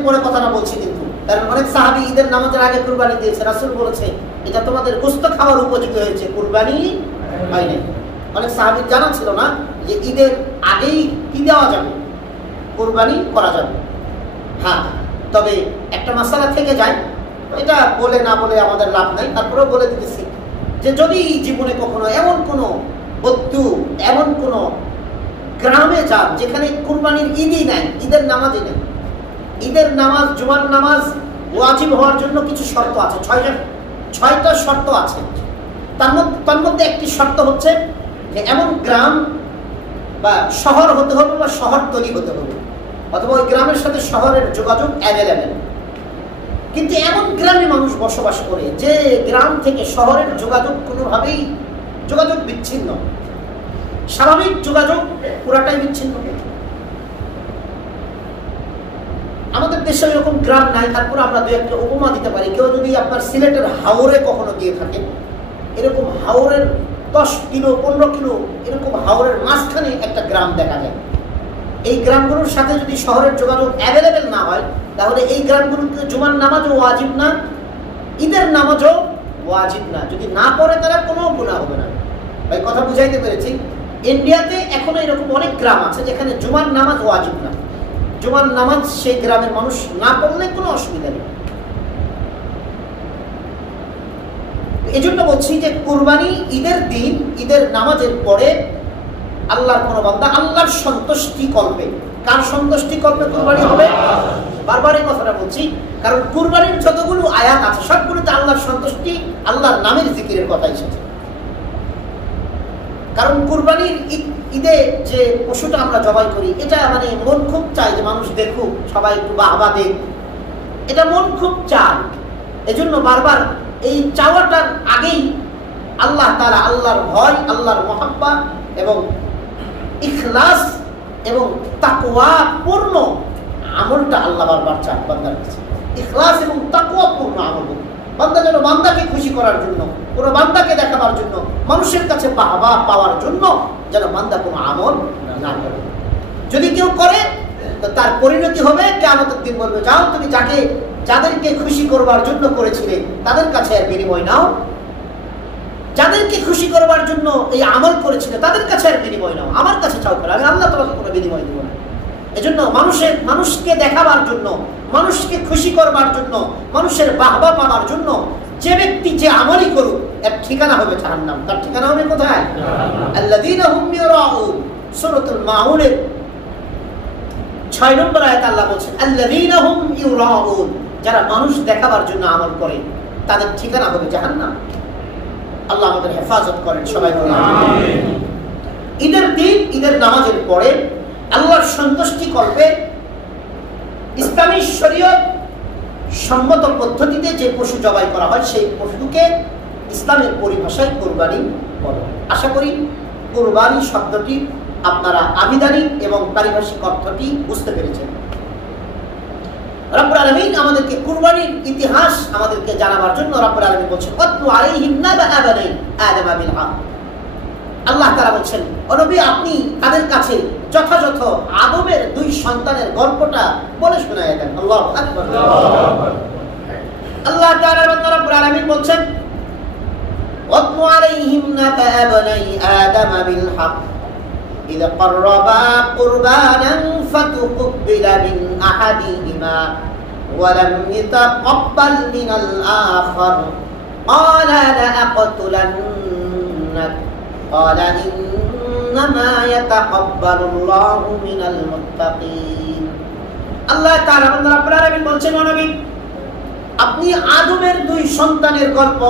পরে কথাটা বলছি, কিন্তু কারণ অনেক সাহাবী ঈদের নামাজের আগে কুরবানি দিয়েছে। রাসূল বলেছে এটা তোমাদের গোশত খাওয়ার উপযোগী হয়েছে, কুরবানি হয়নি। অনেক সাহাবীর জানা ছিল না যে ঈদের আগেই কি দেওয়া যাবে, কুরবানি করা যাবে। হ্যাঁ, তবে একটা মাসালা থেকে যায়, এটা বলে না বলে আমাদের লাভ নাই, তারপরেও বলে দিতেছি যে যদি জীবনে কখনো এমন কোনো বস্তু, এমন কোনো গ্রামে যান যেখানে কুরবানির ঈদই নাই, ঈদের নামাজই নেই, ঈদের নামাজ, জুমার নামাজ ওয়াজিব হওয়ার জন্য কিছু শর্ত আছে, ছয়টা শর্ত আছে। তার মধ্যে একটি শর্ত হচ্ছে যে এমন গ্রাম বা শহর হতে হবে বা শহরতলি হতে হবে, অথবা ওই গ্রামের সাথে শহরের যোগাযোগ অ্যাভেলেবেল। কিন্তু এমন গ্রামে মানুষ বসবাস করে যে গ্রাম থেকে শহরের যোগাযোগ কোনোভাবেই যোগাযোগ বিচ্ছিন্ন, স্বাভাবিক যোগাযোগ পুরাটাই বিচ্ছিন্ন। আমাদের দেশে এরকম গ্রাম নাই, তারপর আমরা দু একটা উপমা দিতে পারি। কেউ যদি আপনার সিলেটের হাওরে কখনো গিয়ে থাকে, এরকম হাওরের 10 কিলো 15 কিলো এরকম হাওরের মাঝখানে একটা গ্রাম দেখা যায়। এই গ্রামগুলোর সাথে যদি শহরের যোগাযোগ অ্যাভেলেবেল না হয়, তাহলে এই গ্রামগুলোতে জুমার নামাজও ওয়াজিব না, ঈদের নামাজও ওয়াজিব না। যদি না পড়ে তারা কোনো গুনাহ হবে না। ভাই কথা বুঝাইতে পেরেছি? ইন্ডিয়াতে এখনো এরকম অনেক গ্রাম আছে যেখানে জুমার নামাজ ওয়াজিব না, জুমার নামাজ সেই গ্রামের মানুষ না পড়লে কোনো অসুবিধা নেই। এই জন্য বলছি যে কুরবানি ঈদের দিন, ঈদের নামাজের পরে আল্লাহর কোনো বান্দা আল্লাহর সন্তুষ্টি কল্পে, কার সন্তুষ্টি কল্পে কুরবানি হবে? বারবার এই কথাটা বলছি কারণ কুরবানির যতগুলো আয়াত আছে সবগুলোতে আল্লাহর সন্তুষ্টি, আল্লাহর নামের জিকিরের কথা এসেছে। কারণ কুরবানির ঈদে যে পশুটা আমরা জবাই করি, এটা মানে মন খুব চায় যে মানুষ দেখুক, সবাই একটু বাহবা দেখ, এটা মন খুব চায়। এজন্য বারবার এই চাওয়াটার আগেই আল্লাহ তাআলা আল্লাহর ভয়, আল্লাহর মহাব্বত এবং ইখলাস এবং তাকওয়া পূর্ণ আমলটা আল্লাহ বারবার চান বান্দার কাছে। ইখলাস এবং তাকওয়া পূর্ণ আমল, বান্দা যেন বান্দাকে খুশি করার জন্য, কোনো বান্দাকে দেখাবার জন্য, মানুষের কাছে বাহবা পাওয়ার জন্য যেন বান্দা কোনো আমল না করে। যদি কেউ করে তো তার পরিণতি হবে কিয়ামতের দিন বলবে, যাও তুমি যাদেরকে খুশি করবার জন্য করেছিলে তাদের কাছে আর বিনিময় নাও, যাদেরকে খুশি করবার জন্য এই আমল করেছিলে তাদের কাছে আর বিনিময় নাও, আমার কাছে চাও করে, আমি আল্লাহ তোমাকে কোনো বিনিময় দেব না। এজন্য মানুষকে দেখাবার জন্য, মানুষকে খুশি করবার জন্য, মানুষের বাহবা পাওয়ার জন্য যে ব্যক্তি যে আমলই করুক এর ঠিকানা হবে জাহান্নাম। তার ঠিকানা হবে কোথায়? আল্লাযীনা হুম ইউরাউন। সূরাতুল মাউনের 6 নম্বর আয়াতে আল্লাহ বলেন আল্লাযীনা হুম ইউরাউন, যারা মানুষ দেখাবার জন্য আমল করে তাদের ঠিকানা হবে জাহান্নাম। আল্লাহ আমাদের হেফাজত করেন, সবাই বলেন আমিন। ঈদের দিন, ঈদের নামাজের পরে আল্লাহর সন্তুষ্টি কল্পে ইসলামী শরীয়ত সম্মত পদ্ধতিতে যে পশু জবাই করা হয় সেই পশুকে ইসলামের পরিভাষায় কুরবানি বলে। আশা করি কুরবানি শব্দটি আপনারা আবিধানিক এবং পারিভাষিক অর্থটি বুঝতে পেরেছেন। রব্বুল আলামিন আমাদেরকে কুরবানির ইতিহাস আমাদেরকে জানাবার জন্য রব্বুল আলামিন বলেছেন ওয়াতলু আলাইহিম নাবা বানি আদম বিল হক। আল্লাহ তাআলা বলেন ও নবী আপনি তাদের কাছে যথাযথ আদমের 2 সন্তানের গল্পটা বলে শোনায় দেন। আল্লাহু আকবার। আল্লাহ তাআলা রব্বুল আলামিন বলেন ওয়াতলু আলাইহিম নাবা বানি আদম বিল হক إذ قربا قربانا فتقبل من أحدهما ولم يتقبل من الآخر قال لأقتلنك قال إنما يتقبل الله من المتقين। আল্লাহ তাআলা রব্বুল আলামিন বলছেন ও নবী আপনি আদমের 2 সন্তানের গল্প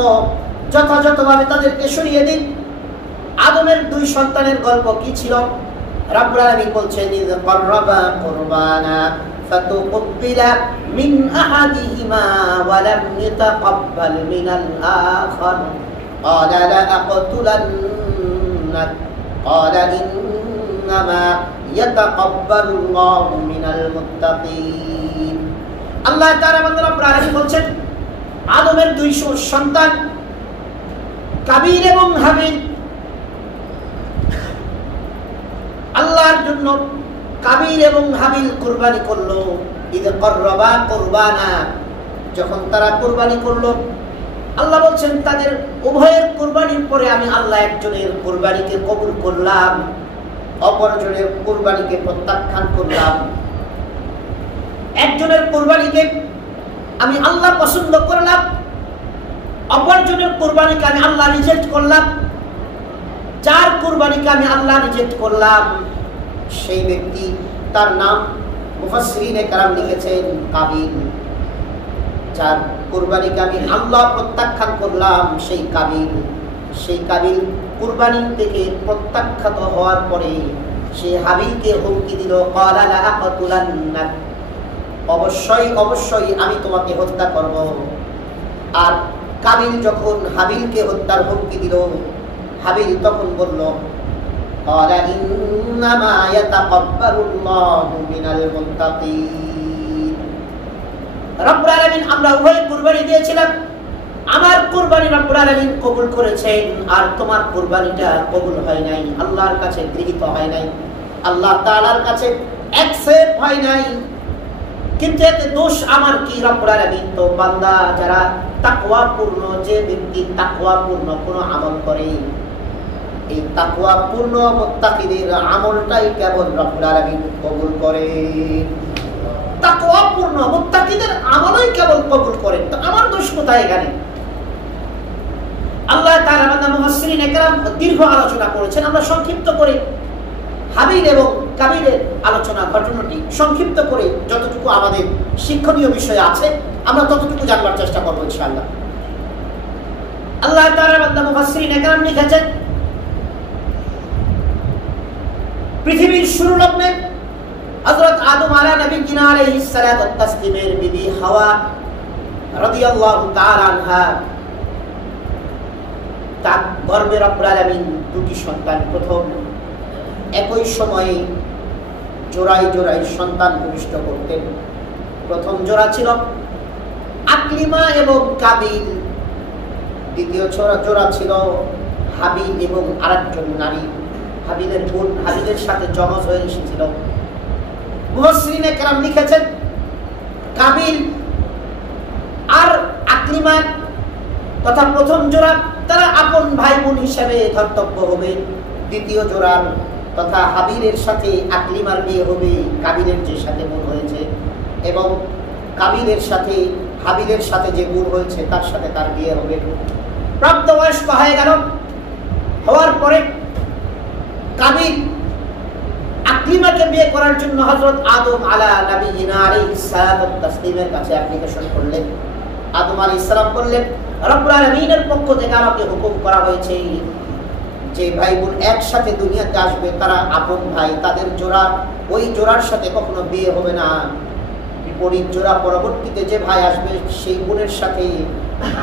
যথাযথভাবে তাদেরকে শুনিয়ে দিন। আদমের 2 সন্তানের গল্প কি ছিল? রব্বুল আলামিন বলছেন ইয করবা কুরবানা ফাতুকবিলা মিন আহাদিহিমা ওয়া লাম ইয়াতাকাব্বাল মিনাল আখার قال لأقتلنك قال إنما يتقبل الله من المتقين আল্লাহ তাআলা বান্দা রব্বুল আলামিন বলছেন আদমের 200 সন্তান কাবিল এবং হাবিল আল্লাহর জন্য কাবিল এবং হাবিল কুরবানি করলো। ঈদ করবা কুরবানা, যখন তারা কুরবানি করলো আল্লাহ বলছেন তাদের উভয়ের কুরবানির পরে আমি আল্লাহ একজনের কুরবানিকে কবুল করলাম, অপরজনের কুরবানিকে প্রত্যাখ্যান করলাম। একজনের কুরবানিকে আমি আল্লাহ পছন্দ করলাম, অপরজনের কুরবানিকে আমি আল্লাহ রিজেক্ট করলাম। যার কুরবানিকে আমি আল্লাহ রিজেক্ট করলাম সেই ব্যক্তি, তার নাম মুফাসসিরিনে কেরাম লিখেছেন কাবিল। যার কুরবানিকে আমি আল্লাহ প্রত্যাখ্যান করলাম সেই কাবিল কুরবানি থেকে প্রত্যাখ্যাত হওয়ার পরে সে হাবিলকে হুমকি দিল, ক্বালা লা আকাতুলান্নাক, অবশ্যই আমি তোমাকে হত্যা করব। আর কাবিল যখন হাবিলকে হত্যার হুমকি দিল, হাবিল তখন বলল, ক্বালা ইন্নামা ইয়াতাকাব্বালুল্লাহু মিনাল মুত্তাকিন। রব্বুল আলামিন আমরা উভয় কুরবানি দিয়েছিলাম, আমার কুরবানি রব্বুল আলামিন কবুল করেছেন, আর তোমার কুরবানিটা কবুল হয় নাই, আল্লাহর কাছে গৃহীত হয় নাই, আল্লাহ তাআলার কাছে অ্যাকসেপ্ট হয় নাই। কিন্তু এতে দোষ আমার কি? রব্বুল আলামিন তো বান্দা যারা তাকওয়াপূর্ণ, যে ব্যক্তি তাকওয়াপূর্ণ কোনো আমল করে, এই তাকওয়াপূর্ণ মুত্তাকিদের আমলটাই কেবল রব্বুল আলামিন কবুল করে। তাকওয়াপূর্ণ মুত্তাকিদের আমলই কেবল কবুল করেন, তো আমার দোষ কোথায় এখানে? আল্লাহ তাআলা বান্দা মুফাসসিরিনে কেরাম দীর্ঘ আলোচনা করেছেন, আমরা সংক্ষিপ্ত করে হাবিল এবং কাবিলের আলোচনা ঘটনাটি সংক্ষিপ্ত করে যতটুকু আমাদের শিক্ষণীয় বিষয় আছে আমরা ততটুকু জানবার চেষ্টা করব ইনশাআল্লাহ। আল্লাহ তাআলা বান্দা মুফাসসিরিনে কেরাম লিখেছেন, পৃথিবীর শুরু লগ্নে হযরত আদম নবিয়্যিনা আলাইহিস সালাতু ওয়াত তাসলিমের বিবি হাওয়া রাদিয়াল্লাহু তাআলা আনহা, তার গর্ভে রব্বুল আলামিন দুটি সন্তান প্রথম একই সময়ে জোড়ায় সন্তান ভূমিষ্ঠ করতেন। প্রথম জোড়া ছিল আকলিমা এবং কাবিল, দ্বিতীয় জোড়া ছিল হাবিল এবং আরেকজন নারী, হাবিলের বোন, হাবিলের সাথে জমজ হয়ে এসেছিল। মুফাসসিরিনে কেরাম লিখেছেন কাবিল আর আকলিমা তথা প্রথম জোড়া তারা আপন ভাই বোন হিসেবে ধর্তব্য হবে। দ্বিতীয় জোড়ার তথা হাবিলের সাথে আকলিমার বিয়ে হবে কাবিলের যে সাথে বোন হয়েছে, এবং কাবিলের সাথে হাবিলের সাথে যে বোন হয়েছে তার সাথে তার বিয়ে হবে। প্রাপ্তবয়স্ক হয়ে গেল, হওয়ার পরে কাবিল আকলিমাকে বিয়ে করার জন্য হযরত আদম নবিয়্যিনা আলাইহিস সালাতু ওয়াত তাসলিমের কাছে অ্যাপ্লিকেশন করলেন। আদম আলাইহিস সালাম বললেন, রব্বুল আলামিনের পক্ষ থেকে আমাকে হুকুম করা হয়েছে যে ভাই বোন একসাথে দুনিয়াতে আসবে তারা আপন ভাই, তাদের জোড়া ওই জোড়ার সাথে কখনো বিয়ে হবে না। বিপরীত জোড়া পরবর্তীতে যে ভাই আসবে সেই বোনের সাথে,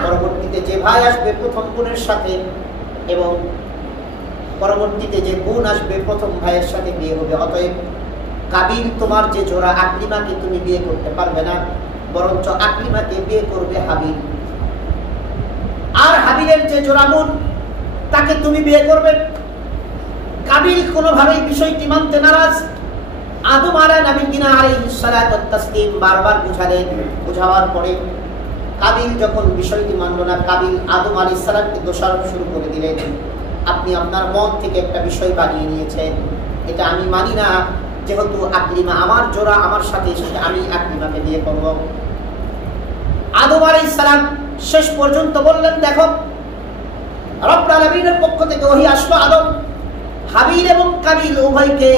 পরবর্তীতে যে ভাই আসবে প্রথম বোনের সাথে, এবং পরবর্তীতে যে বোন আসবে প্রথম ভাইয়ের সাথে বিয়ে হবে। অতএব কাবিল তোমার যে জোড়া আকলিমাকে তুমি বিয়ে করতে পারবে না, বরঞ্চ আকলিমাকে বিয়ে করবে হাবিল। আর হাবিলের যে জোড়া বোন তাকে তুমি বিয়ে করবে। কাবিল কোনোভাবেই বিষয়টি মানতে নারাজ। আদম নবিয়্যিনা আলাইহিস সালাতু ওয়াত তাসলিম বারবার বুঝালেন, বুঝাবার পরে কাবিল যখন বিষয়টি মানল না, কাবিল আদম আলাইহিস সালামকে দোষারোপ শুরু করে দিলেন, আপনি আপনার মন থেকে একটা বিষয় বানিয়ে নিয়েছেন, এটা আমি মানি না, যেহেতু আকলিমা আমার জোড়া আমার সাথে এসেছে আমি আকলিমাকে বিয়ে করব। আদম আলাইহিস সালাম শেষ পর্যন্ত বললেন, দেখো রব্বুল আলামিনের পক্ষ থেকে ওহী আসলো, আদম হাবিল এবং কাবিল উভয়কে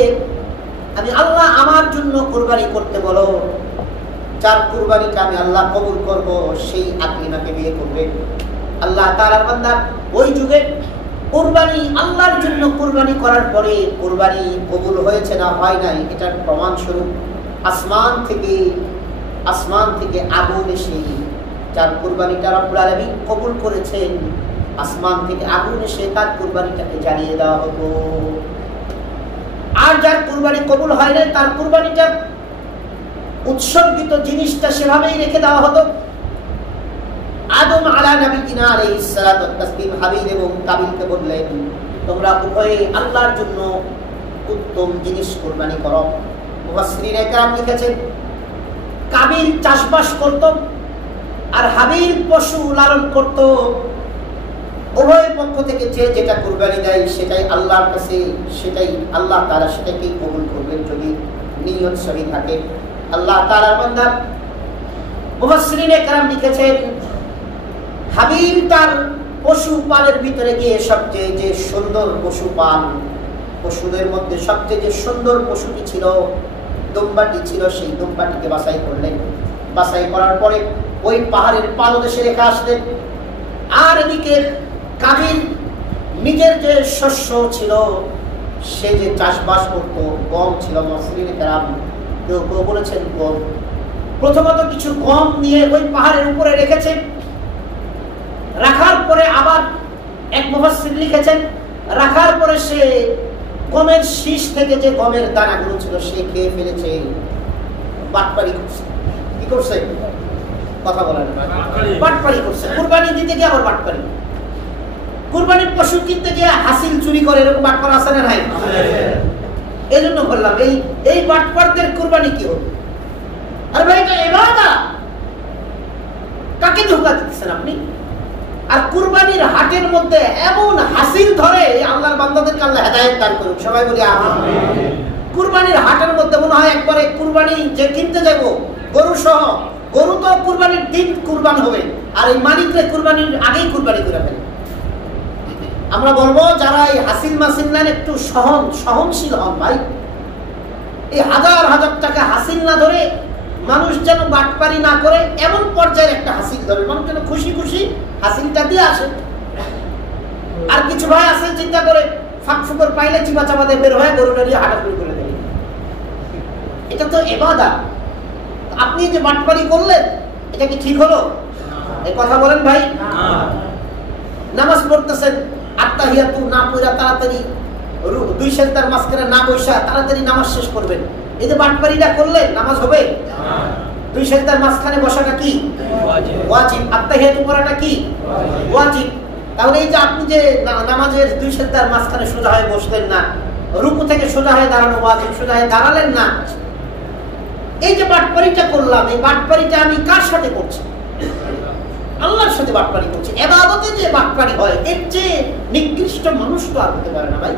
আমি আল্লাহ আমার জন্য কুরবানি করতে বলো, যার কুরবানিটা আমি আল্লাহ কবুল করব সেই আকলিমাকে বিয়ে করবে। আল্লাহ তাআলার বান্দা ওই যুগে কুরবানি আল্লাহর জন্য কুরবানি করার পরে কুরবানি কবুল হয়েছে না হয় নাই এটার প্রমাণ স্বরূপ আসমান থেকে আগুন এসে যার কুরবানিটা রব্বুল আলামিন কবুল করেছেন আসমান থেকে আগুন এসে তার কুরবানিটাকে জ্বালিয়ে দেওয়া হতো। আর যার কুরবানি কবুল হয় না তার কুরবানিটা উৎসর্গিত জিনিসটা সেভাবেই রেখে দেওয়া হতো। আদম আলা নবিয়িনা আলাইহিস সালাতু ওয়াত তাসলিম হাবিল এবং কাবিলকে বললেন, তোমরা উভয়ে আল্লাহর জন্য উত্তম জিনিস কুরবানি করো। মুফাসসিরিনে কেরাম লিখেছেন, কাবিল চাষবাস করত আর হাবিল পশু লালন করত। উভয় পক্ষ থেকে যে যেটা কুরবানি দেয় সেটাই আল্লাহর কাছে, সেটাই আল্লাহ তাআলা সেটাকেই কবুল করবেন যদি নিয়ত সহি থাকে। আল্লাহ তাআলার বান্দা মুফাসসিরিনে কেরাম লিখেছেন, হাবিল তার পশু পালের ভিতরে গিয়ে সবচেয়ে যে সুন্দর পশু পাল, পশুদের মধ্যে সবচেয়ে যে সুন্দর পশুটি ছিল দুম্বাটি ছিল, সেই দুম্বাটিকে বাছাই করলেন। বাছাই করার পরে ওই পাহাড়ের পাদদেশে রেখে আসলেন। আর এদিকে কাবিল নিজের যে শস্য ছিল, সে যে চাষবাস করত, গম ছিল, মুফাসসিরিনে কেরাম কেউ কেউ বলেছেন গম। প্রথমত কিছু গম নিয়ে ওই পাহাড়ের উপরে রেখেছে। রাখার পরে আবার এক মুফাসসির লিখেছেন, রাখার পরে সে গমের শীষ থেকে যে গমের দানাগুলো ছিল সে খেয়ে ফেলেছে। বাটপারি করছে। কি করছে? কথা বলেন। বাটপারি করছে। কুরবানি দিতে গিয়ে আবার বাটপারি। কুরবানির পশু কিনতে গিয়ে হাসিল চুরি করে, এরকম বাটপার আছে না নাই? এই জন্য বললাম এই বাটপারদের কুরবানি কি হবে? আর ভাই এটা ইবাদত, কাকে ধোঁকা দিচ্ছেন আপনি? আর কুরবানির হাটের মধ্যে এমন হাসিল ধরে, আল্লাহর বান্দাদেরকে আল্লাহ হেদায়েত দান করুন। সবাই বলি আমিন। কুরবানির হাটের মধ্যে মনে হয় একবারে কুরবানি যে কিনতে যাব গরু সহ, গরু তো কুরবানির দিন কুরবান হবে আর এই মালিকরে কুরবানির আগেই কুরবানি করে ফেলে। আমরা বলবো যারা এই হাসিল মাসিল নেন একটু সহনশীল হন ভাই। এই হাজার হাজার টাকা হাসিল না ধরে মানুষ যেন বাটপারি না করে এমন পর্যায়ের একটা হাসিল ধরে, মানুষ যেন খুশি খুশি হাসিলটা দিয়ে আসে। আর কিছু ভাই আছে চিন্তা করে ফাঁক ফুকর পাইলে চিপা চাপা দিয়ে বের হয়ে গরুটা দিয়ে হাঁটাফুরি করে দেয়। এটা তো ইবাদত। আপনি যে বাটপারি করলেন এটা কি ঠিক হলো? এই কথা বলেন ভাই। নামাজ পড়তেছেন, আত্তাহিয়াতু না পড়া তাড়াতাড়ি দুই সেজদার মাঝখানে না বসা তাড়াতাড়ি নামাজ শেষ করবেন। এই যে বাটপারিটা করলেন নামাজ হবে? দুই সেজদার মাঝখানে বসাটা কি ওয়াজিব, আত্তাহিয়াতু পড়াটা কি ওয়াজিব। তাহলে এই যে আপনি যে নামাজের দুই সেজদার মাঝখানে সোজা হয়ে বসলেন না, রুকু থেকে সোজা হয়ে দাঁড়ানো ওয়াজিব, সোজা হয়ে দাঁড়ালেন না, এই যে বাটপারিটা করলাম, এই বাটপারিটা আমি কার সাথে করছি? আল্লাহর সাথে বাটপারি করছি। ইবাদতে যে বাটপারি হয় এর চেয়ে নিকৃষ্ট মানুষ তো আর হতে পারে না ভাই।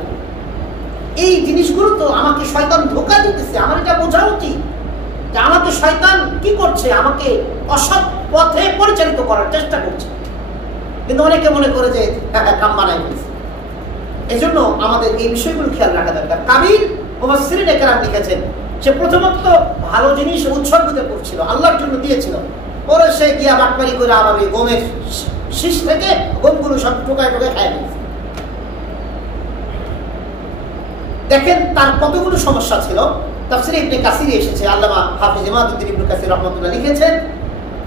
এই জিনিসগুলো তো আমাকে শয়তান ধোঁকা দিতেছে। আমার এটা বোঝা উচিত যে আমাকে শয়তান কি করছে, আমাকে অসৎ পথে পরিচালিত করার চেষ্টা করছে। কিন্তু অনেকে মনে করে যে কাম বানাই ফেলছে। এজন্য আমাদের এই বিষয়গুলো খেয়াল রাখা দরকার। কাবিল মুফাসসিরিনে কেরাম লিখেছেন, সে প্রথমত ভালো জিনিস উৎসর্গিত করছিল, আল্লাহর জন্য দিয়েছিল। পরে সে গিয়া বাটপারি করে আবার ওই গমের শীষ থেকে গমগুলো সব টোকায় টোকায় খায় ফেলছে। দেখেন তার কতগুলো সমস্যা ছিল। তাফসীরে ইবনে কাসিরে এসেছে, আল্লামা হাফিজ ইমাদউদ্দিন ইবনে কাসির রাহমাতুল্লাহ লিখেছেন,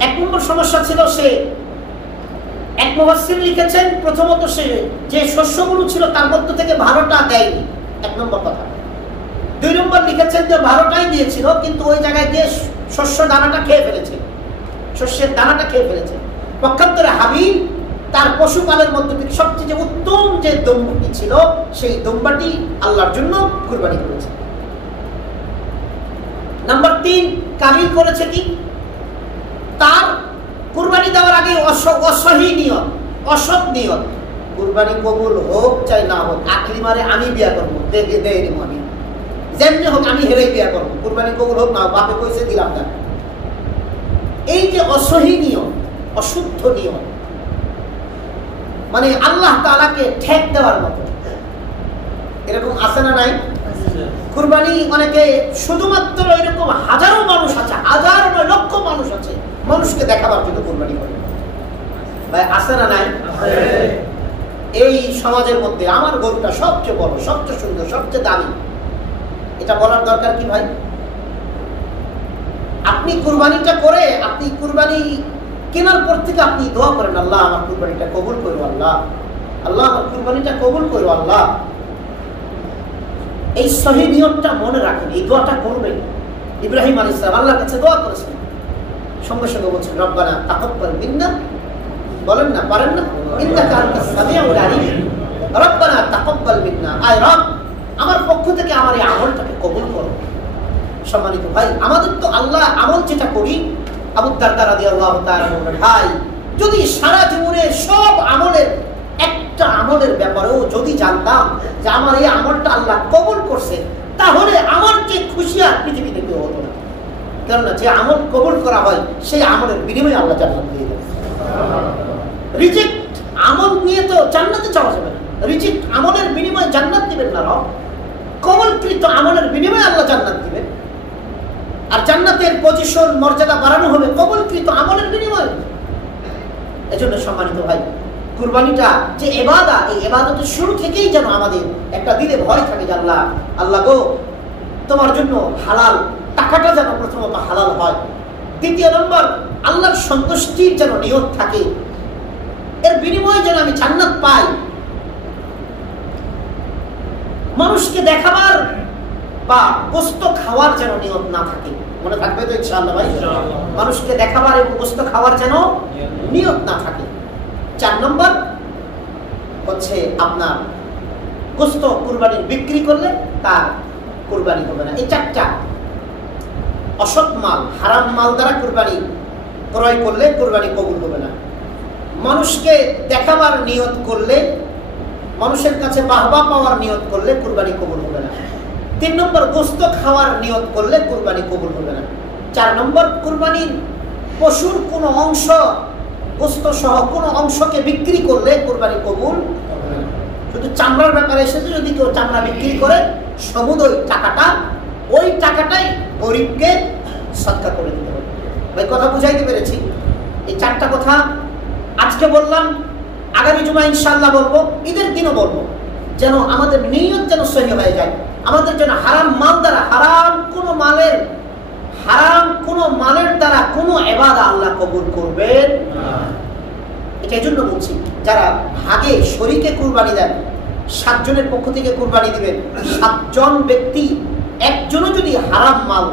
এক নম্বর সমস্যা ছিল সে, এক মুফাসসির লিখেছেন প্রথমত সে যে শস্যগুলো ছিল তার মধ্যে থেকে ভালোটা দেয়নি, এক নম্বর কথা। দুই নম্বর লিখেছেন যে ভালোটাই দিয়েছিল কিন্তু ওই জায়গায় গিয়ে শস্য দানাটা খেয়ে ফেলেছে, শস্যের দানাটা খেয়ে ফেলেছে। পক্ষান্তরে হাবিল তার পশুপালের মধ্যে থেকে সবচেয়ে উত্তম যে দম্বটি ছিল সেই দম্বাটি আল্লাহর জন্য কুরবানি করেছে। নাম্বার 3, কাবিল করেছে কি, তার কুরবানি দেওয়ার আগে অসহি নিয়ত, অসৎ নিয়ত, কুরবানি কবুল হোক চাই না হোক, আখরি মারে আমি বিয়া করবো, দেখে দেয়নি আমি যেমনি হোক আমি হেরেই বিয়া করবো, কুরবানি কবুল হোক না, বাপে কইছে দিলাম না। এই যে অসহি নিয়ম, অশুদ্ধ নিয়ম, মানে আল্লাহ তাআলাকে ঠেক দেওয়ার মতো, এরকম আছে না নাই? কুরবানি অনেকে শুধুমাত্র এরকম হাজারো মানুষ আছে, হাজার নয় লক্ষ মানুষ আছে, মানুষকে দেখাবার জন্য কুরবানি করে ভাই, আছে না নাই? এই সমাজের মধ্যে আমার গরুটা সবচেয়ে বড়, সবচেয়ে সুন্দর, সবচেয়ে দামি, এটা বলার দরকার কি ভাই? আপনি কুরবানিটা করে, আপনি কুরবানি কেনার পর থেকে আপনি দোয়া করেন, আল্লাহ আমার কুরবানিটা কবুল করো, আল্লাহ আল্লাহ আমার কুরবানিটা কবুল করো আল্লাহ। এই সহি নিয়তটা মনে রাখেন, এই দোয়াটা করবেন। ইব্রাহিম আলাইহিস সালাম আল্লাহর কাছে দোয়া করেছেন, সঙ্গে সঙ্গে বলছেন রব্বানা তাকাব্বাল মিন্না, বলেন না, পারেন না, ইন্নাকা আনতাস সামিউল আলিম, রব্বানা তাকাব্বাল মিন্না, আয় রব আমার পক্ষ থেকে আমার এই আমলটাকে কবুল করো। সম্মানিত ভাই, আমাদের তো আল্লাহ আমল যেটা করি, আবু দারদা রাদিয়াল্লাহু তাআলা বলেন, ভাই যদি সারা জীবনের সব আমলের একটা আমলের ব্যাপারেও যদি জানতাম যে আমার এই আমলটা আল্লাহ কবুল করছে, তাহলে আমার যে খুশি আর পৃথিবীতে কেউ হতো না। কেননা যে আমল কবুল করা হয় সেই আমলের বিনিময়ে আল্লাহ জান্নাত দিয়ে দেন। রিজেক্ট আমল নিয়ে তো জান্নাতে যাওয়া যাবে না। রিজেক্ট আমলের বিনিময়ে জান্নাত দিবেন না রব, কবুলকৃত আমলের বিনিময়ে আল্লাহ জান্নাত দিবেন। আর জান্নাতের পজিশন মর্যাদা বাড়ানো হবে কবুলকৃত আমলের বিনিময়ে। এজন্য সম্মানিত ভাই, কুরবানিটা যে ইবাদত, এই ইবাদতের শুরু থেকেই যেন আমাদের একটা দিলে ভয় থাকে যে আল্লাহ আল্লাহ গো তোমার জন্য হালাল টাকাটা যেন প্রথমত হালাল হয়, দ্বিতীয় নম্বর আল্লাহর সন্তুষ্টির যেন নিয়ত থাকে, এর বিনিময়ে যেন আমি জান্নাত পাই। মানুষকে দেখাবার বা গোস্ত খাওয়ার যেন নিয়ত না থাকে। মনে থাকবে তো ইনশাআল্লাহ ভাই? মানুষকে দেখাবার এবং গোস্ত খাওয়ার যেন নিয়ত না থাকে। 4 নম্বর হচ্ছে আপনার গোস্ত কুরবানি বিক্রি করলে তার কুরবানি হবে না। এই 4টা অসৎ মাল, হারাম মাল দ্বারা কুরবানি ক্রয় করলে কুরবানি কবুল হবে না। মানুষকে দেখাবার নিয়ত করলে, মানুষের কাছে বাহবা পাওয়ার নিয়ত করলে কুরবানি কবুল হবে না। 3 নম্বর গোস্ত খাওয়ার নিয়ত করলে কুরবানি কবুল হবে না। 4 নম্বর কুরবানির পশুর কোনো অংশ, গোস্ত সহ কোনো অংশকে বিক্রি করলে কুরবানি কবুল হবে না। শুধু চামড়ার ব্যাপারে এসেছে, যদি কেউ চামড়া বিক্রি করে সমুদয় টাকাটা, ওই টাকাটাই গরিবকে সদকা করে দিতে হবে। ভাই কথা বুঝাইতে পেরেছি? এই 4টা কথা আজকে বললাম, আগামী জুমা ইনশাআল্লাহ বলবো, ঈদের দিনও বলবো, যেন আমাদের নিয়ত যেন সহি হয়ে যায়। আমাদের যেন হারাম মাল দ্বারা, হারাম কোনো মালের দ্বারা কোনো ইবাদত আল্লাহ কবুল করবেন না। এটা এই জন্য বলছি, যারা ভাগে শরীকে কুরবানি দেন, 7 জনের পক্ষ থেকে কুরবানি দিবেন, 7 জন ব্যক্তি একজনও যদি হারাম মাল,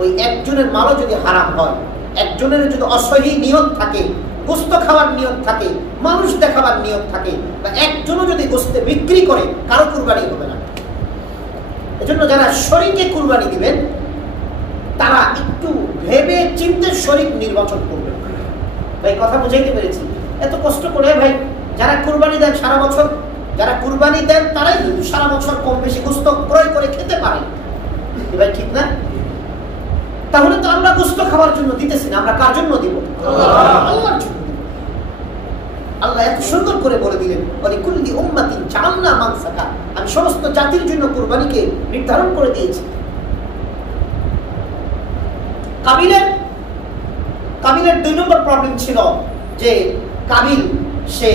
ওই একজনের মালও যদি হারাম হয়, একজনের যদি অসহি নিয়ত থাকে, গোস্ত খাওয়ার নিয়ত থাকে, মানুষ দেখাবার নিয়ত থাকে, বা একজনও যদি গোস্তে বিক্রি করে, কারো কুরবানি হবে না। এজন্য যারা শরীকে কুরবানি দিবেন তারা একটু ভেবে চিন্তে শরীক নির্বাচন করবেন। ভাই কথা বুঝাইতে পেরেছি? এত কষ্ট করে ভাই যারা কুরবানি দেন সারা বছর, যারা কুরবানি দেন তারাই সারা বছর কম বেশি গোস্ত ক্রয় করে খেতে পারে। ভাই ঠিক না? তাহলে তো আমরা গোস্ত খাওয়ার জন্য দিতেছি না, আমরা কার জন্য দিব? আল্লাহর জন্য। আল্লাহ এত সুন্দর করে বলে দিলেন, ওয়ালিকুল্লি উম্মাতিন জাআলনা মানসাকা, আমি সমস্ত জাতির জন্য কুরবানিকে নির্ধারণ করে দিয়েছি। কাবিলের 2 নম্বর প্রবলেম ছিল যে কাবিল সে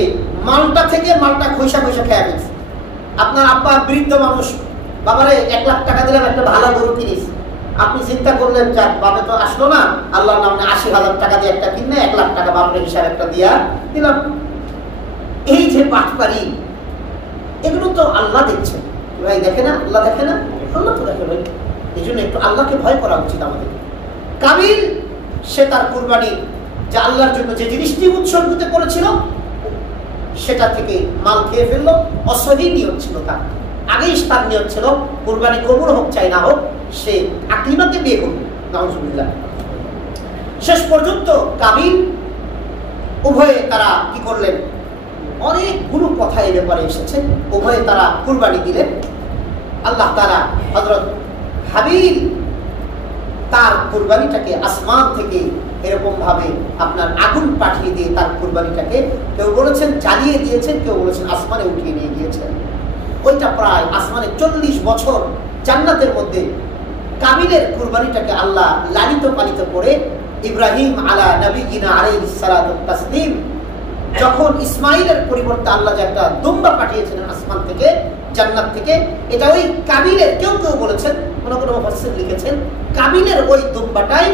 মালটা থেকে মালটা খৈসা খেয়ে ফেলছে। আপনার আব্বা বৃদ্ধ মানুষ, বাবারে 1 লাখ টাকা দিলাম একটা ভালো গরু কিনিস, আপনি চিন্তা করলেন যাক বাবা তো আসলো না, আল্লাহর নামে 80,000 টাকা দিয়ে একটা কিনে 1 লাখ টাকা বাপরে হিসাবে একটা দিয়া দিলাম। এই যে পাটপারি, এগুলো তো আল্লাহ দেখছেন ভাই, দেখে না? আল্লাহ দেখে না? আল্লাহ তো দেখে ভাই। এই জন্য একটু আল্লাহকে ভয় করা উচিত আমাদের। কাবিল সে তার কুরবানি যে আল্লাহর জন্য যে জিনিসটি উৎসর্গিত করেছিল সেটা থেকে মাল খেয়ে ফেললো, অসহি নিয়ত ছিল তার। আগেই তার নিয়ত ছিল কুরবানি কবুল হোক চাই না হোক, সে আকলিমাকে বিয়ে করবে। নাউজুবিল্লাহ। শেষ পর্যন্ত কাবিল উভয়ে তারা কি করলেন, অনেকগুলো কথা এই ব্যাপারে এসেছে, উভয়ে তারা কুরবানি দিলেন। আল্লাহ তাআলা হযরত হাবিল তার কুরবানিটাকে আসমান থেকে এরকম ভাবে আপনার আগুন পাঠিয়ে দিয়ে তার কুরবানিটাকে কেউ বলেছেন জ্বালিয়ে দিয়েছেন, কেউ বলেছেন আসমানে উঠিয়ে নিয়ে গিয়েছেন। ওইটা প্রায় আসমানে 40 বছর জান্নাতের মধ্যে কাবিলের কুরবানিটাকে আল্লাহ লালিত পালিত করে ইব্রাহিম আলা নবিয়িনা আলাইহিস সালাতু ওয়াত তাসলিম যখন ইসমাইলের পরিবর্তে আল্লাহ যে একটা দুম্বা পাঠিয়েছিলেন আসমান থেকে, জান্নাত থেকে, এটা ওই কাবিলের, কেউ কেউ বলেছেন, কোনো মুফাসসির লিখেছেন কাবিলের ওই দুম্বাটাই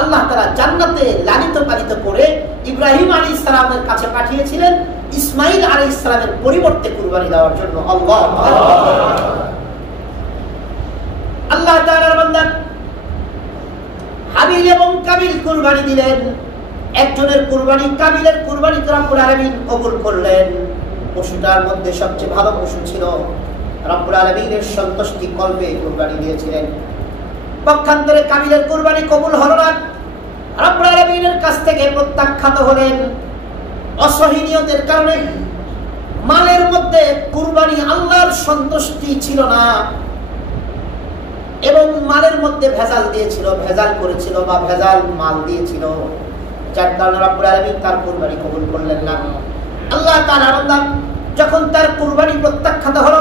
আল্লাহ তাআলা জান্নাতে লালিত পালিত করে ইব্রাহিম আলাইহিস সালামের কাছে পাঠিয়েছিলেন, ইসমাঈল আলাইহিস সালামের পরিবর্তে কুরবানি দেওয়ার জন্য। আল্লাহ আল্লাহ তাআলার বান্দা হাবিল এবং কাবিল কুরবানি দিলেন। একজনের কুরবানি, কাবিলের কুরবানি রব্বুল আলামিন কবুল করলেন। পশুটার মধ্যে সবচেয়ে ভালো পশু ছিল, রব্বুল আলামিনের সন্তুষ্টি কল্পে কুরবানি দিয়েছিলেন। পক্ষান্তরে কাবিলের কুরবানি কবুল হলো না, রব্বুল আলামিনের কাছ থেকে প্রত্যাখ্যাত হলেন। অসহনীয়তার কারণে মালের মধ্যে কুরবানি আল্লাহর সন্তুষ্টি ছিল না এবং মালের মধ্যে ভেজাল দিয়েছিল, ভেজাল করেছিল বা ভেজাল মাল দিয়েছিল, যার কারণে রব্বুল আলামিন তার কুরবানি কবুল করলেন না। আল্লাহ তাআলা বান্দা যখন তার কুরবানি প্রত্যাখ্যাত হলো,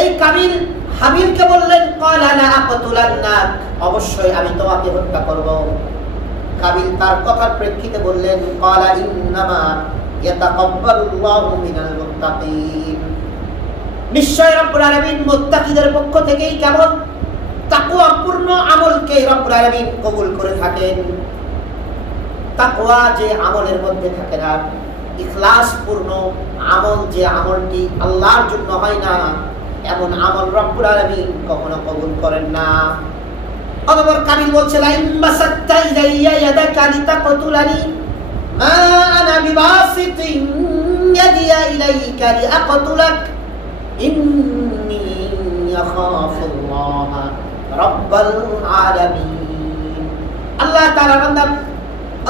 এই কাবিল হাবিলকে বললেন ক্বালা লা আকতুলান্নাক, অবশ্যই আমি তোমাকে হত্যা করব। কাবিল তার কথার প্রেক্ষিতে বললেন ক্বালা ইন্নামা ইয়াতাকাব্বালুল্লাহু মিনাল মুত্তাকিন, নিশ্চয় রব্বুল আলামিন মুত্তাকিদের পক্ষ থেকেই কেবল তাকওয়াপূর্ণ আমলকে রব্বুল আলামিন কবুল করে থাকেন। তাকওয়া যে আমলের মধ্যে থাকে না, ইখলাসপূর্ণ আমল, যে আমলটি আল্লাহর জন্য হয় না, এমন আমল রব্বুল আলামিন কখনো কবুল করেন না। অতঃপর কাবিল বলছে লা ইম্মাসাত্তা ইলাইয়া ইয়াদাকা লিতাকতুলানি মা আনা বিবাসিতিন ইয়াদিয়া ইলাইকা লিআকতুলাক ইন্নী আখাফুল্লাহ রাব্বাল আলামিন। আল্লাহ তাআলা বান্দা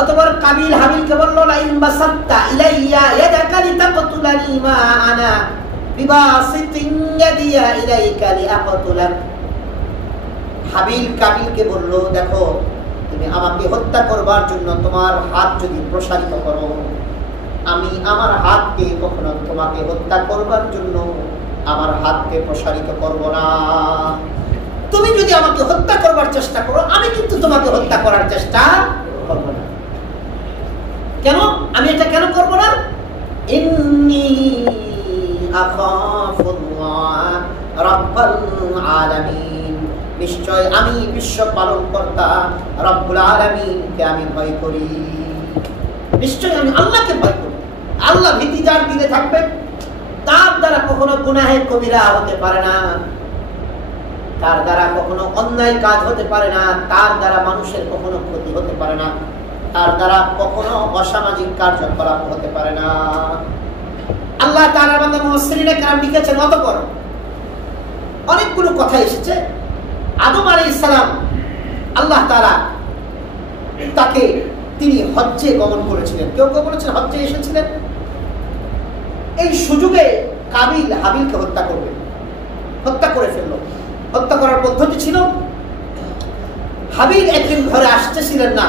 অতঃপর কাবিল হাবিলকে বলল লা ইম্মাসাত্তা ইলাইয়া ইয়াদাকা লিতাকতুলানি মা আনা বিবাসিতিন ইয়াদিয়া ইলাইকা লিআকতুলাক। হাবিল কাবিলকে বলল, দেখো তুমি আমাকে হত্যা করবার জন্য তোমার হাত যদি প্রসারিত করো, আমি আমার হাতকে কখনো তোমাকে হত্যা করবার জন্য আমার হাতকে প্রসারিত করব না। তুমি যদি আমাকে হত্যা করবার চেষ্টা করো, আমি কিন্তু তোমাকে হত্যা করার চেষ্টা করব না। কেন আমি এটা কেন করব না? ইন্নী আখাফুল্লাহ রাব্বাল আলামিন, নিশ্চয় আমি বিশ্ব পালনকর্তা রব্বুল আলামিনকে আমি ভয় করি। নিশ্চয় আমি আল্লাহকে ভয় করি। আল্লাহ ভীতি যার দিলে থাকবে, তার দ্বারা কখনো গুনাহে কবিরা হতে পারে না, তার দ্বারা কখনো অন্যায় কাজ হতে পারে না, তার দ্বারা মানুষের কখনো ক্ষতি হতে পারে না, তার দ্বারা কখনো অসামাজিক কার্যকলাপ হতে পারে না। আল্লাহ তাআলা বান্দা মুফাসসিরিনে কেরাম লিখেছেন, অতঃপর অনেকগুলো কথা এসেছে। আদম আলাইহিস সালাম, আল্লাহ তাআলা তাকে তিনি হজ্জে গমন করেছিলেন, কেউ কেউ বলেছেন হজ্জে এসেছিলেন। এই সুযোগে কাবিল হাবিলকে হত্যা করবে, হত্যা করে ফেললো। হত্যা করার পদ্ধতি ছিল, হাবিল একদিন ঘরে আসতেছিলেন না,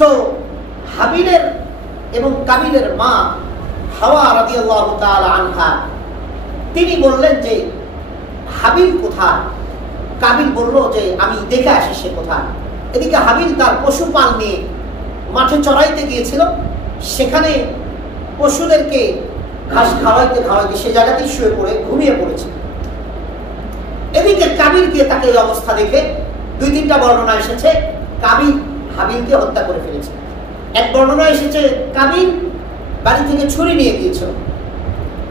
তো হাবিলের এবং কাবিলের মা হাওয়া রাদিয়াল্লাহু তাআলা আনহা তিনি বললেন যে হাবিল কোথায়? কাবিল বলল যে আমি দেখে আসি সে কোথায়। এদিকে হাবিল তার পশুপাল নিয়ে মাঠে চড়াইতে গিয়েছিল, সেখানে পশুদেরকে ঘাস খাওয়াইতে খাওয়াইতে সে জায়গাতেই শুয়ে পড়ে ঘুমিয়ে পড়েছে। এদিকে কাবিল গিয়ে তাকে এই অবস্থা দেখে, দুই তিনটা বর্ণনা এসেছে কাবিল হাবিলকে হত্যা করে ফেলেছে। এক বর্ণনা এসেছে কাবিল বাড়ি থেকে ছুরি নিয়ে গিয়েছিল,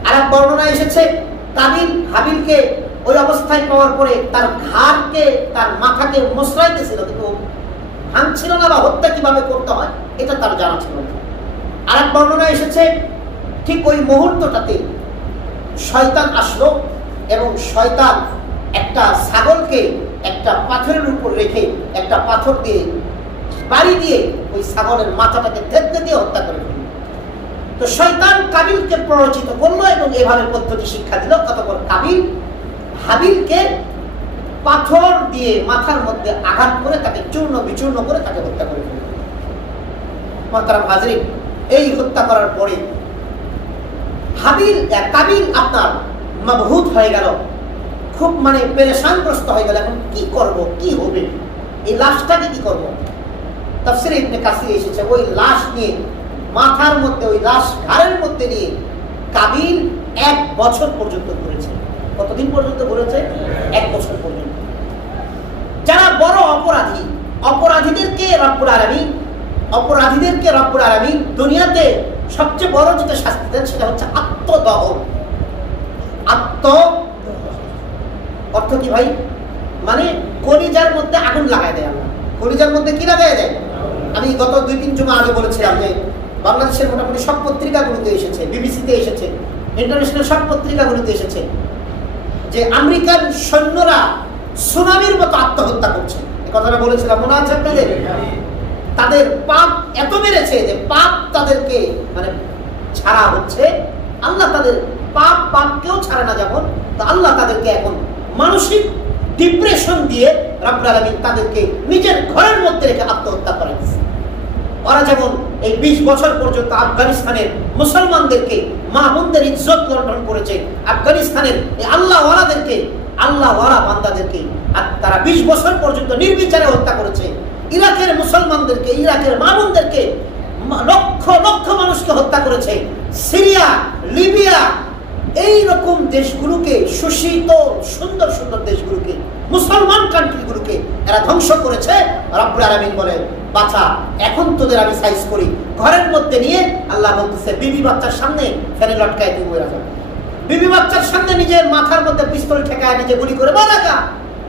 আর এক বর্ণনা এসেছে কাবিল হাবিলকে ওই অবস্থায় পাওয়ার পরে তার ঘাড়কে, তার মাথাকে মশলাইতেছিল, কিন্তু ভাঙছিল না বা হত্যা কিভাবে করতে হয় এটা তার জানা ছিল না। আর এক বর্ণনা এসেছে ঠিক ওই মুহূর্তটাতে শয়তান আসলো এবং শয়তান একটা ছাগলকে একটা পাথরের উপর রেখে একটা পাথর দিয়ে বাড়ি দিয়ে ওই ছাগলের মাথাটাকে থেততে দিয়ে হত্যা করে ফেলল। তো শয়তান কাবিলকে প্ররোচিত করলো এবং এভাবে পদ্ধতি শিক্ষা দিল। অতঃপর কাবিল হাবিলকে পাথর দিয়ে মাথার মধ্যে আঘাত করে তাকে চূর্ণ বিচূর্ণ করে তাকে হত্যা করে ফেলল। মুহতারাম হাজরিন, এই হত্যা করার পরে কাবিল আপনার মাবহুত হয়ে গেল, খুব পেরেশানগ্রস্ত হয়ে গেল। এখন কি করব, কি হবে, এই লাশটাকে কি করব? তাফসীরে ইবনে কাসির এসেছে ওই লাশ নিয়ে, মাথার মধ্যে ওই লাশ ঘাড়ের মধ্যে নিয়ে কাবিল 1 বছর পর্যন্ত ঘুরেছে। কতদিন পর্যন্ত ঘুরেছে? 1 বছর পর্যন্ত। যারা বড় অপরাধীদেরকে রব্বুল আলামিন অপরাধীদেরকে রব্বুল আলামিন দুনিয়াতে সবচেয়ে বড় যেটা শাস্তি দেন সেটা হচ্ছে আত্মদহন। অর্থ কি ভাই? মানে কলিজার মধ্যে আগুন লাগাই দেয়। আল্লাহ কলিজার মধ্যে কি লাগাই দেয়? আমি গত 2-3 জুমা আগে বলেছিলাম যে বাংলাদেশের মোটামুটি সব পত্রিকাগুলোতে এসেছে, বিবিসিতে এসেছে, ইন্টারন্যাশনাল সব পত্রিকাগুলোতে এসেছে যে আমেরিকান সৈন্যরা সুনামির মতো আত্মহত্যা করছে। এই কথাটা বলেছিলাম, মনে আছে আপনাদের? তাদের পাপ এত বেড়েছে যে পাপ তাদেরকে মানে ছাড়া হচ্ছে। আল্লাহ তাদের পাপকেও ছাড়ে না যেমন, তো আল্লাহ তাদেরকে এখন মানসিক ডিপ্রেশন দিয়ে রব্বুল আলামিন তাদেরকে নিজের ঘরের মধ্যে রেখে আত্মহত্যা করাচ্ছে। ওরা যেমন এই 20 বছর পর্যন্ত আফগানিস্তানের মুসলমানদেরকে, মা বোনদের ইজ্জত লণ্ঠন করেছে, আফগানিস্তানের এই আল্লাহওয়ালাদেরকে, আল্লাহওয়ালা বান্দাদেরকে আর তারা 20 বছর পর্যন্ত নির্বিচারে হত্যা করেছে। ইরাকের মুসলমানদেরকে, ইরাকের মা বোনদেরকে, লক্ষ লক্ষ মানুষকে হত্যা করেছে। সিরিয়া, লিবিয়া, এই রকম দেশগুলোকে, শোষিত সুন্দর সুন্দর দেশগুলোকে, মুসলমান কান্ট্রিগুলোকে এরা ধ্বংস করেছে। রব্বুল আলামিন বলে, বাচ্চা এখন তোদের আমি সাইজ করি, ঘরের মধ্যে নিয়ে আল্লাহ বলতেছে বিবি বাচ্চার সামনে ফেলে লটকায় তুই বলে যা। বিবি বাচ্চার সামনে নিজের মাথার মধ্যে পিস্তল ঠেকায় নিজে গুলি করে মারা যা।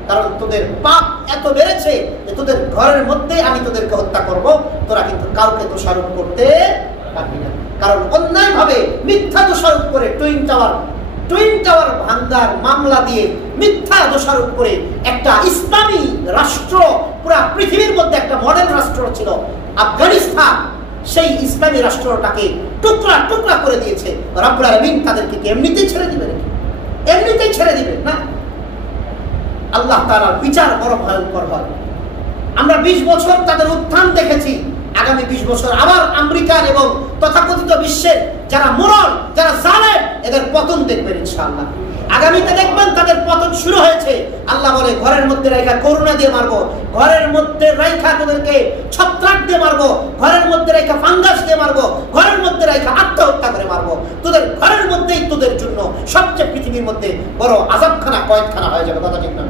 কারণ তোদের পাপ এত বেড়েছে যে তোদের ঘরের মধ্যে আমি তোদেরকে হত্যা করব, তোরা কিন্তু কাউকে দোষারোপ করতে পারবি না। কারণ অন্যায় ভাবে মিথ্যা দোষারোপ করে টুইন টাওয়ার ভাঙ্গার মামলা দিয়ে মিথ্যা দোষারোপ করে একটা ইসলামী রাষ্ট্র, পুরা পৃথিবীর মধ্যে একটা মডেল রাষ্ট্র ছিল আফগানিস্তান, সেই ইসলামী রাষ্ট্রটাকে টুকরা টুকরা করে দিয়েছে। রব্বুল আলামিন তাদেরকে এমনিতেই ছেড়ে দিবেন? এমনিতেই ছেড়ে দিবেন না। আল্লাহ তাআলার বিচার বড় ভয়ঙ্কর হয়। আমরা 20 বছর তাদের উত্থান দেখেছি, আগামী 20 বছর আবার আমেরিকার এবং তথাকথিত বিশ্বের যারা মোরাল, যারা জালেম, এদের পতন দেখবেন ইনশাআল্লাহ। আগামীতে দেখবেন তাদের পতন শুরু হয়েছে। আল্লাহ বলে, ঘরের মধ্যে রাইখা করোনা দিয়ে মারবো, ঘরের মধ্যে রাইখা তোদেরকে ছত্রাক দিয়ে মারবো, ঘরের মধ্যে রাইখা ফাঙ্গাস দিয়ে মারবো, ঘরের মধ্যে রাইখা আত্মহত্যা করে মারবো। তোদের ঘরের মধ্যেই তোদের জন্য সবচেয়ে পৃথিবীর মধ্যে বড় আযাবখানা, কয়েদখানা হয়ে যাবে। কথা ঠিক না?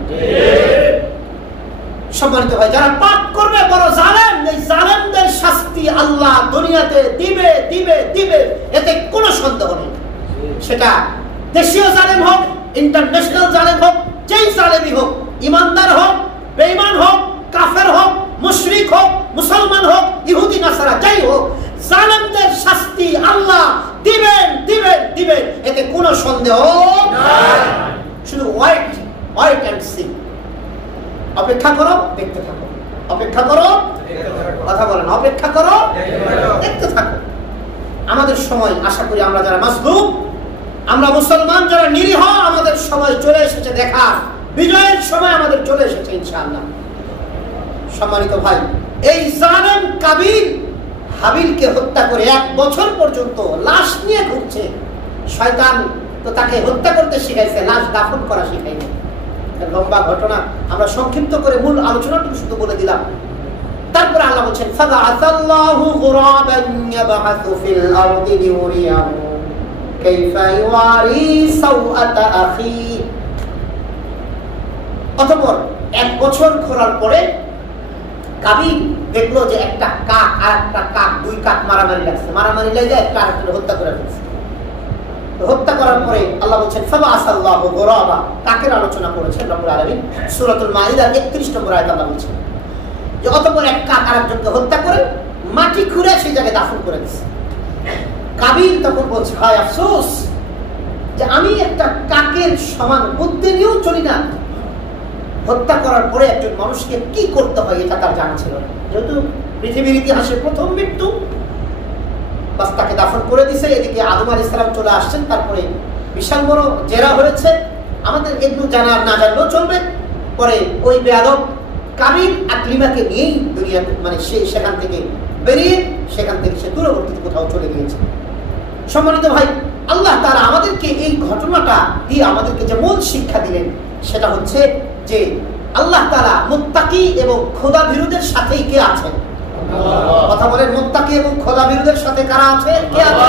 সম্মানিত ভাই, যারা পাপ করবে বড় জালেম, এই জালেমদের শাস্তি আল্লাহ দুনিয়াতে দিবে দিবে দিবে, এতে কোনো সন্দেহ নেই। সেটা দেশীয় জালেম হোক, ইন্টারন্যাশনাল জালেম হোক, যেই জালেমই হোক, ইমানদার হোক, বেঈমান হোক, কাফের হোক, মুশরিক হোক, মুসলমান হোক, ইহুদি নাসারা যাই হোক, জালেমদের শাস্তি আল্লাহ দিবেন দিবেন দিবেন, এতে কোনো সন্দেহ নাই। শুধু ওয়েট এন্ড সি। অপেক্ষা করো, দেখতে থাকো। অপেক্ষা করো, কথা বলেন, অপেক্ষা করো, দেখতে থাকো। আমাদের সময়, আশা করি আমরা যারা মাজলুম, আমরা মুসলমান যারা নিরীহ, আমাদের সময় চলে এসেছে দেখার, বিজয়ের সময় আমাদের চলে এসেছে ইনশাআল্লাহ। সম্মানিত ভাই, এই জালেম কাবিল হাবিলকে হত্যা করে 1 বছর পর্যন্ত লাশ নিয়ে ঘুরছে। শয়তান তো তাকে হত্যা করতে শিখাইছে, লাশ দাফন করা শিখাইনি। লম্বা ঘটনা, আমরা সংক্ষিপ্ত করে মূল আলোচনাটুকু শুধু বলে দিলাম। তারপরে আল্লাহ বলছেন, ফাবাআসাল্লাহু গুরাবান ইয়াবহাসু ফিল আরদি লিউরিয়াহু কাইফা ইওয়ারি সাওআতা আখি। অতঃপর 1 বছর ঘোরার পরে কাবিল দেখলো যে একটা কাক আর একটা কাক, 2 কাক মারামারি লাগছে, মারামারি লেগে একটা আরেকটাকে হত্যা করে ফেলছে। হত্যা করার পরে আল্লাহ বলছেন, ফাবাআসাল্লাহু গুরাবা, কাকের আলোচনা করেছেন রব্বুল আলামিন সূরাতুল মাইদার 31 নম্বর আয়াতে আল্লাহ বলছেন যে অতঃপর এক কাক আরেকজনকে হত্যা করে মাটি খুঁড়ে সেই জায়গায় দাফন করে দিয়েছে। কাবিল তখন বলছে, হায় আফসোস যে আমি একটা কাকের সমান বুদ্ধি নিয়েও চলি না। হত্যা করার পরে একজন মানুষকে কি করতে হয় এটা তার জানা ছিল না, যেহেতু পৃথিবীর ইতিহাসে প্রথম মৃত্যু, বাস তাকে দাফন করে দিছে। এদিকে আদম আলাইহিস সালাম চলে আসছেন, তারপরে বিশাল বড় জেরা হয়েছে। আমাদের এগুলো জানা না জানলেও চলবে। পরে ওই বেয়াদব কাবিল আকলিমাকে নিয়েই দুনিয়াতে, মানে সে সেখান থেকে বেরিয়ে সেখান থেকে সে দূরবর্তী কোথাও চলে গিয়েছে। সম্মানিত ভাই, আল্লাহ তাআলা আমাদেরকে এই ঘটনাটা দিয়ে আমাদেরকে যে মূল শিক্ষা দিলেন সেটা হচ্ছে যে আল্লাহ তাআলা মুত্তাকি এবং খোদাভীরুদের সাথেই কে আছেন? কথা বলেন, মুত্তাকি এবং খোদাভীরুদের সাথে কারা আছে? কে আছে?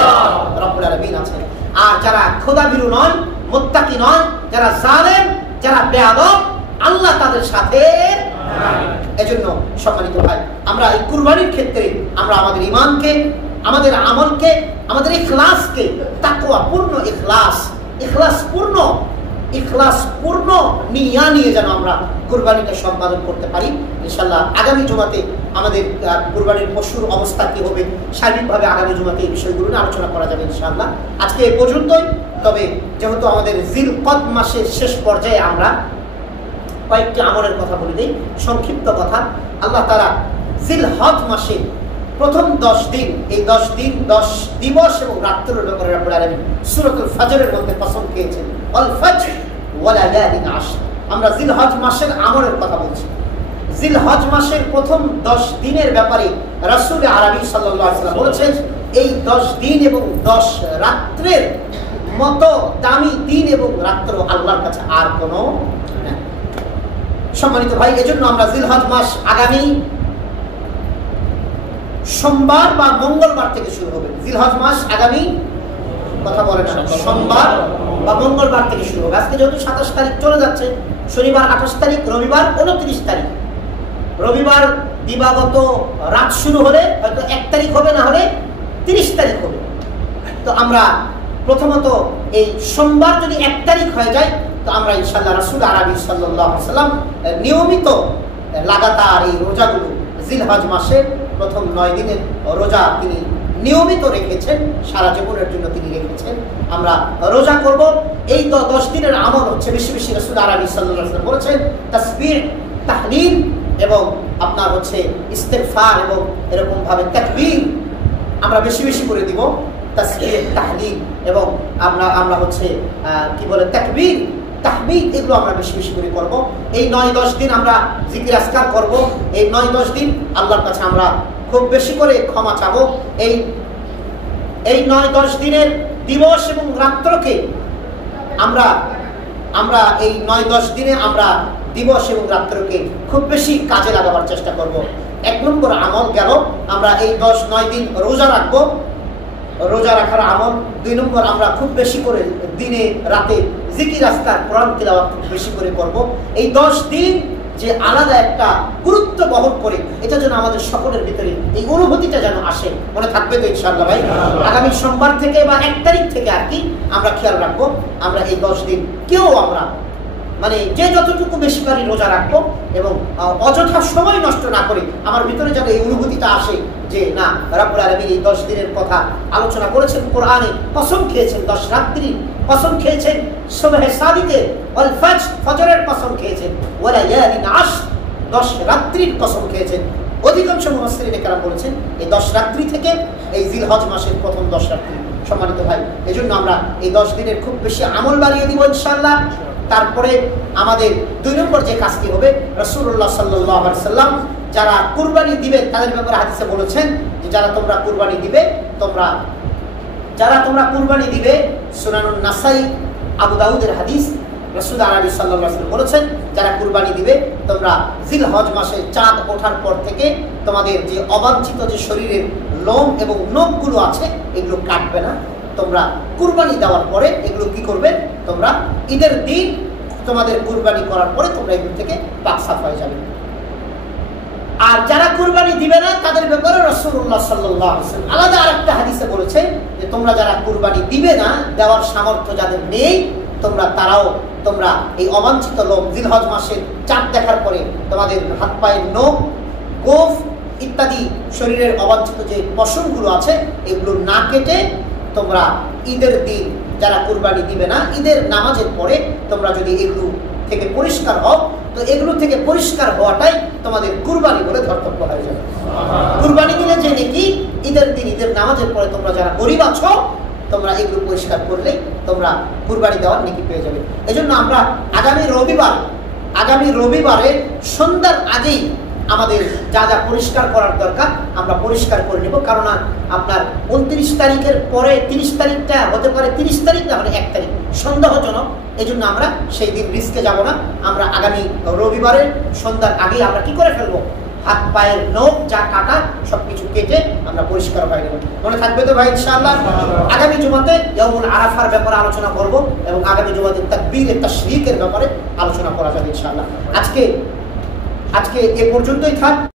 রব্বুল আলামিন আছেন। আর যারা খোদাভীরু নয়, মুত্তাকি নয়, যারা জালেম, যারা বেয়াদব, আল্লাহ তাদের সাথে এজন্য সম্মানিত ভাই, আমরা এই কুরবানির ক্ষেত্রে আমরা আমাদের ঈমানকে, আমাদের আমলকে, আমাদের ইখলাসকে, তাকওয়া পূর্ণ ইখলাস পূর্ণ নিয়া নিয়ে যেন আমরা কুরবানিটা সম্পাদন করতে পারি। ইনশাআল্লাহ আগামী জুমাতে আমাদের কুরবানির পশুর অবস্থা কি হবে, সার্বিকভাবে আগামী জুমাতে এই বিষয়গুলো নিয়ে আলোচনা করা যাবে ইনশাআল্লাহ। আজকে এই পর্যন্তই। তবে যেহেতু আমাদের জিলকদ মাসের শেষ পর্যায়ে আমরা কয়েকটি আমলের কথা বলে দিই, সংক্ষিপ্ত কথা। আল্লাহ তাআলা জিলহজ মাসে প্রথম 10 দিন, এই 10 দিন 10 দিবস এবং রাত্রের ব্যাপারে রব্বুল আলামিন সূরাতুল ফজরের মধ্যে কসম খেয়েছেন, আল ফজর ওয়া লায়ালিন আশর। আমরা জিলহজ মাসের আমলের কথা বলছি। জিলহজ মাসের প্রথম 10 দিনের ব্যাপারে রাসূল আরবি সাল্লাল্লাহু আলাইহি ওয়াসাল্লাম বলেছেন, এই 10 দিন এবং 10 রাত্রের মতো দামি দিন এবং রাত্র আল্লাহর কাছে আর কোনো নেই। সম্মানিত ভাই, এজন্য আমরা জিলহজ মাস আগামী সোমবার বা মঙ্গলবার থেকে শুরু হবে। জিলহজ মাস আগামী কথা বলেন সোমবার বা মঙ্গলবার থেকে শুরু হবে। আজকে যেহেতু 27 তারিখ চলে যাচ্ছে, শনিবার 28 তারিখ, রবিবার 29 তারিখ। রবিবার দিবাগত রাত শুরু হলে হয়তো 1 তারিখ হবে, না হলে 30 তারিখ হবে। তো আমরা প্রথমত এই সোমবার যদি 1 তারিখ হয়ে যায়, তো আমরা ইনশাআল্লাহ রাসূল আরবি সাল্লাল্লাহু আলাইহি ওয়াসাল্লাম নিয়মিত লাগাতার এই রোজাগুলো জিলহজ মাসের প্রথম 9 দিনের রোজা তিনি নিয়মিত রেখেছেন, সারা জীবনের জন্য তিনি রেখেছেন। আমরা রোজা করব। এই 10 দিনের আমল হচ্ছে বেশি বেশি রাসূল আরবি সাল্লাল্লাহু আলাইহি ওয়াসাল্লাম বলেছেন তাসবিহ, তাহলিল এবং আপনার হচ্ছে ইস্তিগফার এবং এরকম ভাবে তাকবীর আমরা বেশি বেশি করে দিব। তাসবিহ, তাহলিল এবং আমরা হচ্ছে কি বলে তাকবীর, তাহমিদ, এগুলো আমরা বেশি বেশি করে করব। এই 9-10 দিন আমরা জিকির আজকার করব। এই 9-10 দিন আল্লাহর কাছে আমরা খুব বেশি করে ক্ষমা চাবো। এই 9-10 দিনের দিবস এবং রাত্রকে আমরা এই 9-10 দিনে আমরা দিবস এবং রাত্রকে খুব বেশি কাজে লাগাবার চেষ্টা করব। 1 নম্বর আমল গেল, আমরা এই 10-9 দিন রোজা রাখবো, রোজা রাখার আমল। 2 নম্বর, আমরা খুব বেশি করে দিনে রাতে জিকির আজকার, কোরআন তিলাওয়াত খুব বেশি করে করব। এই 10 দিন যে আলাদা একটা গুরুত্ব বহন করে, এটা যেন আমাদের সকলের ভিতরে এই অনুভূতিটা যেন আসে। মনে থাকবে তো ইনশাআল্লাহ ভাই? আগামী সোমবার থেকে বা 1 তারিখ থেকে আর কি আমরা খেয়াল রাখবো, আমরা এই 10 দিন কেউ আমরা মানে যে যতটুকু বেশি পারি রোজা রাখবো এবং অযথা সময় নষ্ট না করে আমার ভিতরে যেন এই অনুভূতিটা আসে যে না, রব্বুল আলামিন এই 10 দিনের কথা আলোচনা করেছেন কোরআনে, কসম খেয়েছেন 10 রাত্রি, কসম খেয়েছেন সুবহে সাদিকের, ওয়াল ফজরের কসম খেয়েছেন, ওয়া লায়ালিন আশর 10 রাত্রির কসম খেয়েছেন। অধিকাংশ মুফাসসিরিন কেরাম বলেছেন এই 10 রাত্রি থেকে এই জিলহজ মাসের প্রথম 10 রাত্রি। সম্মানিত ভাই, এজন্য আমরা এই 10 দিনের খুব বেশি আমল বাড়িয়ে দিব ইনশাআল্লাহ। তারপরে আমাদের 2 নম্বর যে কাজটি হবে, রাসূলুল্লাহ সাল্লাল্লাহু আলাইহি সাল্লাম যারা কুরবানি দিবে তাদের ব্যাপারে হাদিসে বলেছেন যে যারা তোমরা কুরবানি দিবে, সুনানুন নাসাই, আবু দাউদের হাদিস, রাসূল আরবি সাল্লাল্লাহু আলাইহি ওয়াসাল্লাম বলেছেন যারা কুরবানি দিবে তোমরা জিলহজ মাসে চাঁদ ওঠার পর থেকে তোমাদের যে অবাঞ্ছিত যে শরীরের লোম এবং নখগুলো আছে এগুলো কাটবে না। তোমরা কুরবানি দেওয়ার পরে এগুলো কি করবে, তোমরা ঈদের দিন তোমাদের কুরবানি করার পরে তোমরা এগুলো থেকে পাক সাফ হয়ে যাবে। আর যারা কুরবানি দিবে না তাদের ব্যাপারে রাসূলুল্লাহ সাল্লাল্লাহু আলাইহি ওয়াসাল্লাম আলাদা আরেকটা হাদিসে বলেছেন যে তোমরা যারা কুরবানি দিবে না, দেওয়ার সামর্থ্য যাদের নেই, তোমরা এই অবাঞ্ছিত লোম জিলহজ মাসের চাঁদ দেখার পরে তোমাদের হাত পায়ের নখ, গোফ ইত্যাদি শরীরের অবাঞ্ছিত যে পশমগুলো আছে এগুলো না কেটে তোমরা ঈদের দিন যারা কুরবানি দিবে না, ঈদের নামাজের পরে তোমরা যদি এগুলো থেকে পরিষ্কার হও, তো এগুলো থেকে পরিষ্কার হওয়াটাই তোমাদের কুরবানি বলে ধর্তব্য হয়ে যাবে। কুরবানি দিলে যে নাকি ঈদের দিন ঈদের নামাজের পরে তোমরা যারা গরিব আছো তোমরা এগুলো পরিষ্কার করলেই তোমরা কুরবানি দেওয়ার নেকি পেয়ে যাবে। এজন্য আমরা আগামী রবিবারে সন্ধ্যার আগেই আমাদের যা যা পরিষ্কার করার দরকার আমরা পরিষ্কার করে নেব। কারণ আপনার 29 তারিখের পরে 30 তারিখটা হতে পারে 30 তারিখ না হলে 1 তারিখ সন্দেহজনক। এই জন্য আমরা সেই দিন রিস্কে যাব না। আমরা আগামী রবিবারের সন্ধ্যার আগেই আমরা কি করে ফেলবো, হাত পায়ের নখ যা কাটা সবকিছু কেটে আমরা পরিষ্কার হয়ে নেব। মনে থাকবে তো ভাই ইনশাআল্লাহ? আগামী জুমাতে ইয়াউমুল আরাফার ব্যাপারে আলোচনা করব এবং আগামী জুমাতে তাকবীর তাশরীকের ব্যাপারে আলোচনা করা যাবে ইনশাআল্লাহ। আজকে আজকে এ পর্যন্তই থাক।